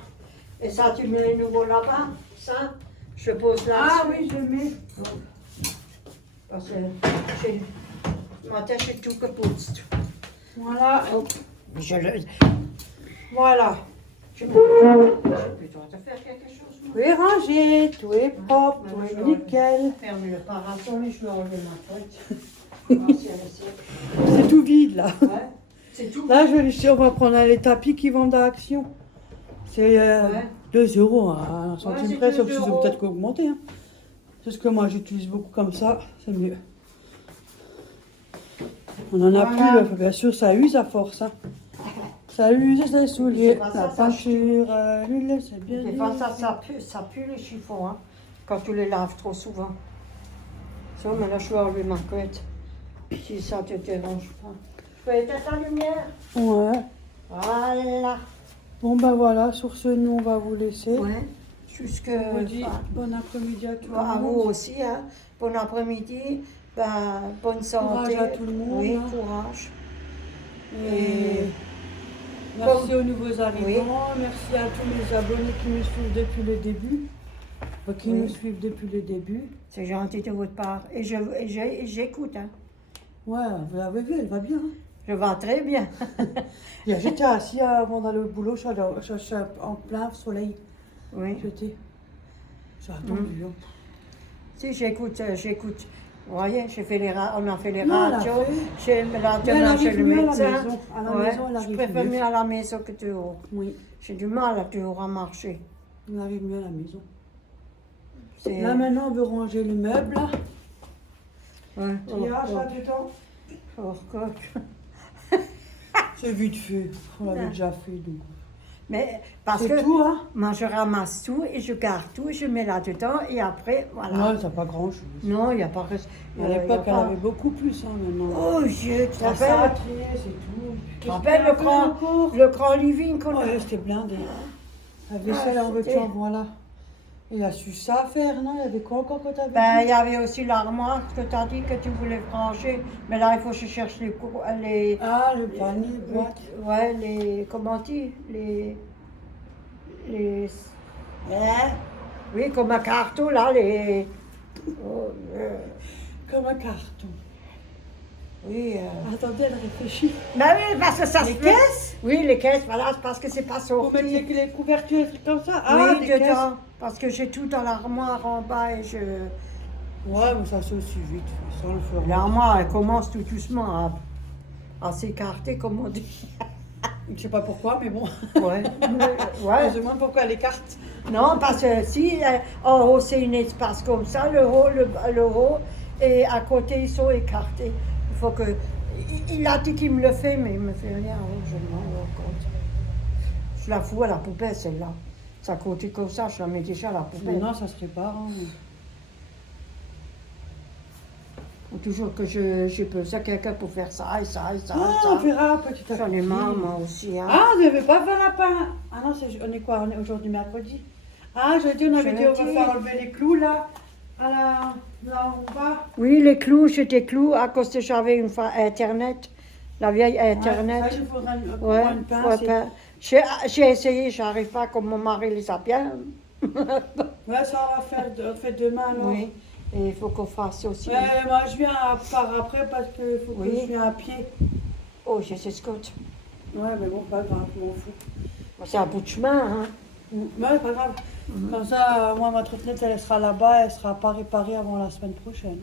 Et ça, tu mets les nouveaux là-bas? Ça, je pose là. Ah oui, je mets. Parce que matin, j'ai tout geputzt. Voilà. Hop. Je le. Voilà. J'ai besoin de faire quelque chose. Tout est rangé, tout est propre, tout est nickel. Ferme le parasol et je vais enlever ma couette. Voir si elle est sèche. C'est tout vide là. Ouais, c'est tout. Là, on va prendre les tapis qui vendent à Action. C'est Ouais. 2 € à un centime c'est près, 2 sauf qu'ils ont euros. peut-être qu'augmenté. Hein. C'est ce que moi j'utilise beaucoup comme ça, c'est mieux. On en a Voilà. plus, bien sûr, ça use à force. Hein. Ça use les souliers, C'est pas la ça, ça peinture, l'huile, c'est bien. Des fois, ça pue les chiffons, hein, quand tu les laves trop souvent. Ça, mais là, je vais enlever ma couette. Si ça te dérange pas. Je peux éteindre la lumière? Ouais. Voilà. Bon ben voilà, sur ce, nous on va vous laisser. Ouais. Jusque. On vous dit enfin, bon après-midi à tout le à vous monde. aussi, hein. Bon après-midi. Ben, bonne santé. Courage à tout le monde, Oui, hein. courage. Et merci aux nouveaux arrivants, merci à tous mes abonnés qui me suivent depuis le début. Qui Oui. nous suivent depuis le début. C'est gentil de votre part. Et j'écoute, hein. Ouais, vous l'avez vu, elle va bien. Hein. Je vais très bien. J'étais assis avant d'aller au boulot, je suis en plein soleil. Oui. J'ai attendu. Hein. Si, j'écoute. Vous voyez, on a fait les Non, elle a radios. fait. J'ai la Mais elle demain chez arrive le mieux à la médecin. maison. À la Ouais, maison, elle je arrive préfère mieux. mieux à la maison que dehors. Oui, J'ai du mal à dehors à marcher. on arrive mieux à la maison. C'est... Là maintenant, on veut ranger le meuble. Là. Ouais. Tirage là-dedans. Oh, quoi. C'est vite fait. On l'avait Ouais. déjà fait. Donc. Mais parce C'est que tout, hein? moi, je ramasse tout et je garde tout et je mets là-dedans et après, voilà. Non, t'as pas grand-chose. Non, il n'y a pas... À l'époque, elle avait beaucoup plus, hein, maintenant. Oh, Dieu, tu te Ça rappelles? s'attirait, c'est tout. Tu te rappelles le grand living qu'on a? Ouais, c'était blindé. La vaisselle en c'était- voiture, voilà. Il a su ça faire, non? Il y avait quoi encore que t'avais Ben, il dit? y avait aussi l'armoire que tu as dit que tu voulais brancher. Mais là, il faut que je cherche les Ah, le panier, boîte. ouais, les... Comment on dit? Hein? Oui, comme un carton, là, les... Oh, Comme un carton. oui. Attendez, elle réfléchit. Ben oui, parce que ça Les se caisses? Oui, les caisses, voilà, c'est parce que c'est pas Pour mettre sorti. les couvertures et des trucs comme ça? Ah, Oui, des caisses. dedans. Parce que j'ai tout dans l'armoire en bas et je... Ouais, mais ça c'est aussi vite, sans le faire. L'armoire, elle commence tout doucement à s'écarter, comme on dit. Je sais pas pourquoi, mais bon. Ouais. Je me demande pourquoi elle écarte. Non, parce que si en haut c'est un espace comme ça, le haut et à côté ils sont écartés. Il faut que. Il a dit qu'il me le fait, mais il me fait rien. Alors je m'en rends compte. Je la fous à la poubelle celle-là. C'est à côté comme ça, je la mets déjà à la poubelle. Maintenant, ça se répare. Hein. Faut toujours que j'ai besoin de quelqu'un pour faire ça et ça et ça. Ah, et on ça. verra petit à J'en petit. ai marre moi aussi. Hein. Ah, on ne devait pas faire la pain. Ah non, on est quoi? On est aujourd'hui mercredi. Ah, je dis, on avait dit, on va Jeudi. faire enlever les clous là. Là en bas. Oui, les clous, j'ai des clous à cause que j'avais une fois Internet, la vieille Internet. Ouais, ça, il faudra Ouais, une pince. ouais, et- ben, j'ai essayé, j'arrive pas comme mon mari les a bien. Ouais, ça on va faire on fait demain alors. Oui, et il faut qu'on fasse aussi. Ouais, moi je viens par après parce qu'il faut Oui. que je vienne à pied. Oh, j'ai ce scotch. Ouais, mais bon, pas grave, je m'en fous. C'est un bout de chemin, hein. Ouais, pas grave. Comme ça, moi, ma trottinette, elle sera là-bas, elle sera pas réparée avant la semaine prochaine.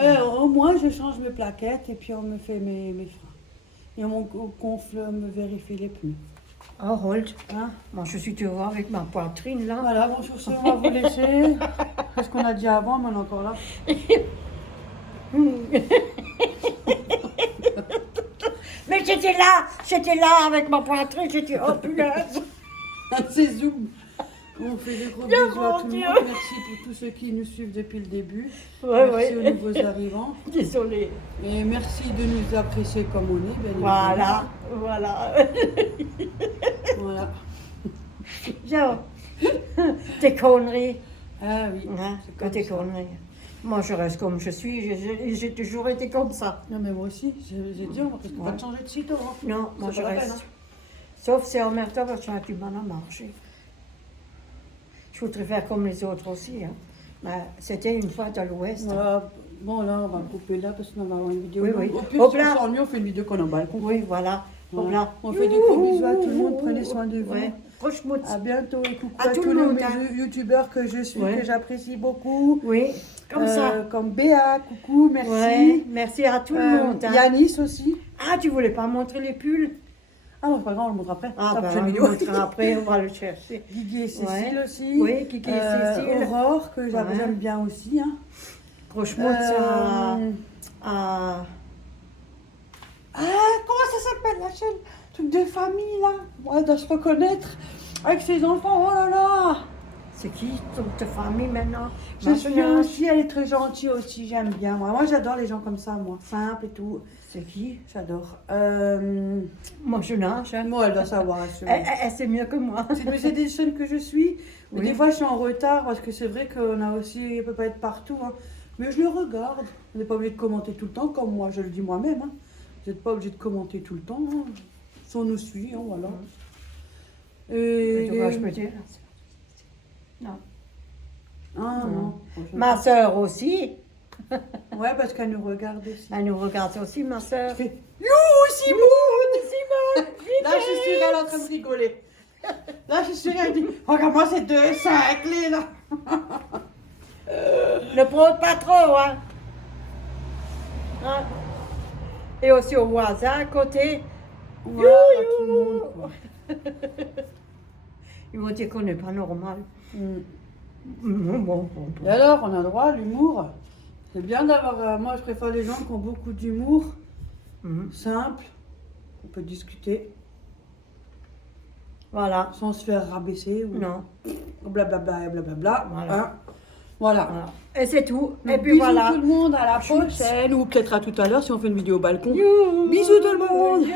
Au moins, je change mes plaquettes et puis on me fait mes freins. Et mon gonfle me vérifie les pneus. Oh, hold. Hein? Moi, je suis toujours avec ma poitrine, là. Voilà, bon, sur ce, on va vous laisser. Qu'est-ce qu'on a dit avant, mais on est encore là. Mais j'étais là avec ma poitrine, j'étais, oh punaise. C'est zoom. On fait des gros Bien, bisous à mon tout le Dieu. monde. Merci pour tous ceux qui nous suivent depuis le début. Ouais, Merci ouais. aux nouveaux arrivants. Désolée. Et merci de nous apprécier comme on est, bien Voilà, voilà. évidemment. Voilà. Bien. Tes conneries. Ah oui. Hein, c'est que comme tes ça. conneries. Moi, je reste comme je suis. J'ai toujours été comme ça. Non, mais moi aussi, j'ai dit, on va presque pas Ouais. te changer de sitôt. Hein. Non, moi, C'est je pas la reste. peine, Sauf si en même temps, parce que j'ai du mal à marcher. Je voudrais faire comme les autres aussi. Hein. Mais c'était une fois dans l'Ouest. Voilà. Bon, là, on va couper là parce qu'on va avoir une vidéo. Oui, longue. oui. Au pire, Hop si là. on s'ennuie, on fait une vidéo qu'on est au balcon. Oui, voilà. Voilà. Hop là. On fait des gros bisous à tout le monde. Prenez soin de vous. Ouais. Proche-moi de À bientôt et coucou À à tout tous le monde, les hein. youtubeurs que je suis, Ouais. que j'apprécie beaucoup. Oui, comme ça. Comme Béa, coucou, merci. Ouais, merci à tout le monde. Hein. Yanis aussi. Ah, tu voulais pas montrer les pulls? Ah non, c'est pas grave, on le montre après. Ah, La ben, prochaine on vidéo. le montrera après, on va le chercher. Guigui et Cécile Ouais. aussi. Oui, Guigui et Cécile. Aurore, que Ouais. j'aime bien aussi. Hein. Franchement, ça. Euh, Ah, Ah, comment ça s'appelle la chaîne? Truc de famille là. Ouais, elle doit se reconnaître avec ses enfants. Oh là là. c'est qui ta famille maintenant? Je suis Maintenant, aussi, elle est très gentille aussi, j'aime bien. Moi j'adore les gens comme ça, moi. Simple et tout. c'est qui? J'adore. Moi, je nage. Hein. Moi, elle doit savoir. elle se- Elle sait mieux que moi. C'est des chaînes que je suis. Mais Oui. des fois, je suis en retard parce que c'est vrai qu'on a aussi, on peut pas être partout. Hein. Mais je le regarde. On n'est pas obligé de commenter tout le temps, comme moi, je le dis moi-même. Hein. Vous n'êtes pas obligé de commenter tout le temps. Hein. Si on nous suit, hein, voilà. Et... Tu vois, je peux dire. Non. Ah non. Ma soeur aussi. Ouais, parce qu'elle nous regarde aussi. Elle nous regarde aussi, ma soeur. Je fais Youhou, Simone! Là, je suis sûre, elle est en train de rigoler. Là, je suis sûre, elle dit regarde-moi ces deux cinglés là. Ne prends pas trop, hein. Hein. Et aussi au voisin à côté. Voilà, tout le monde, quoi. Ils vont dire qu'on n'est pas normal. Mm. Bon. Et alors, on a le droit à l'humour. C'est bien d'avoir. Moi, je préfère les gens qui ont beaucoup d'humour, Mhm. simple, on peut discuter Voilà. sans se faire rabaisser ou Non. blablabla et blablabla. Voilà. Hein. Voilà. Voilà. Et c'est tout. Donc, Et puis bisous voilà. tout le monde, à la Chouette. prochaine ou peut-être à tout à l'heure si on fait une vidéo au balcon. You. Bisous tout le monde. You.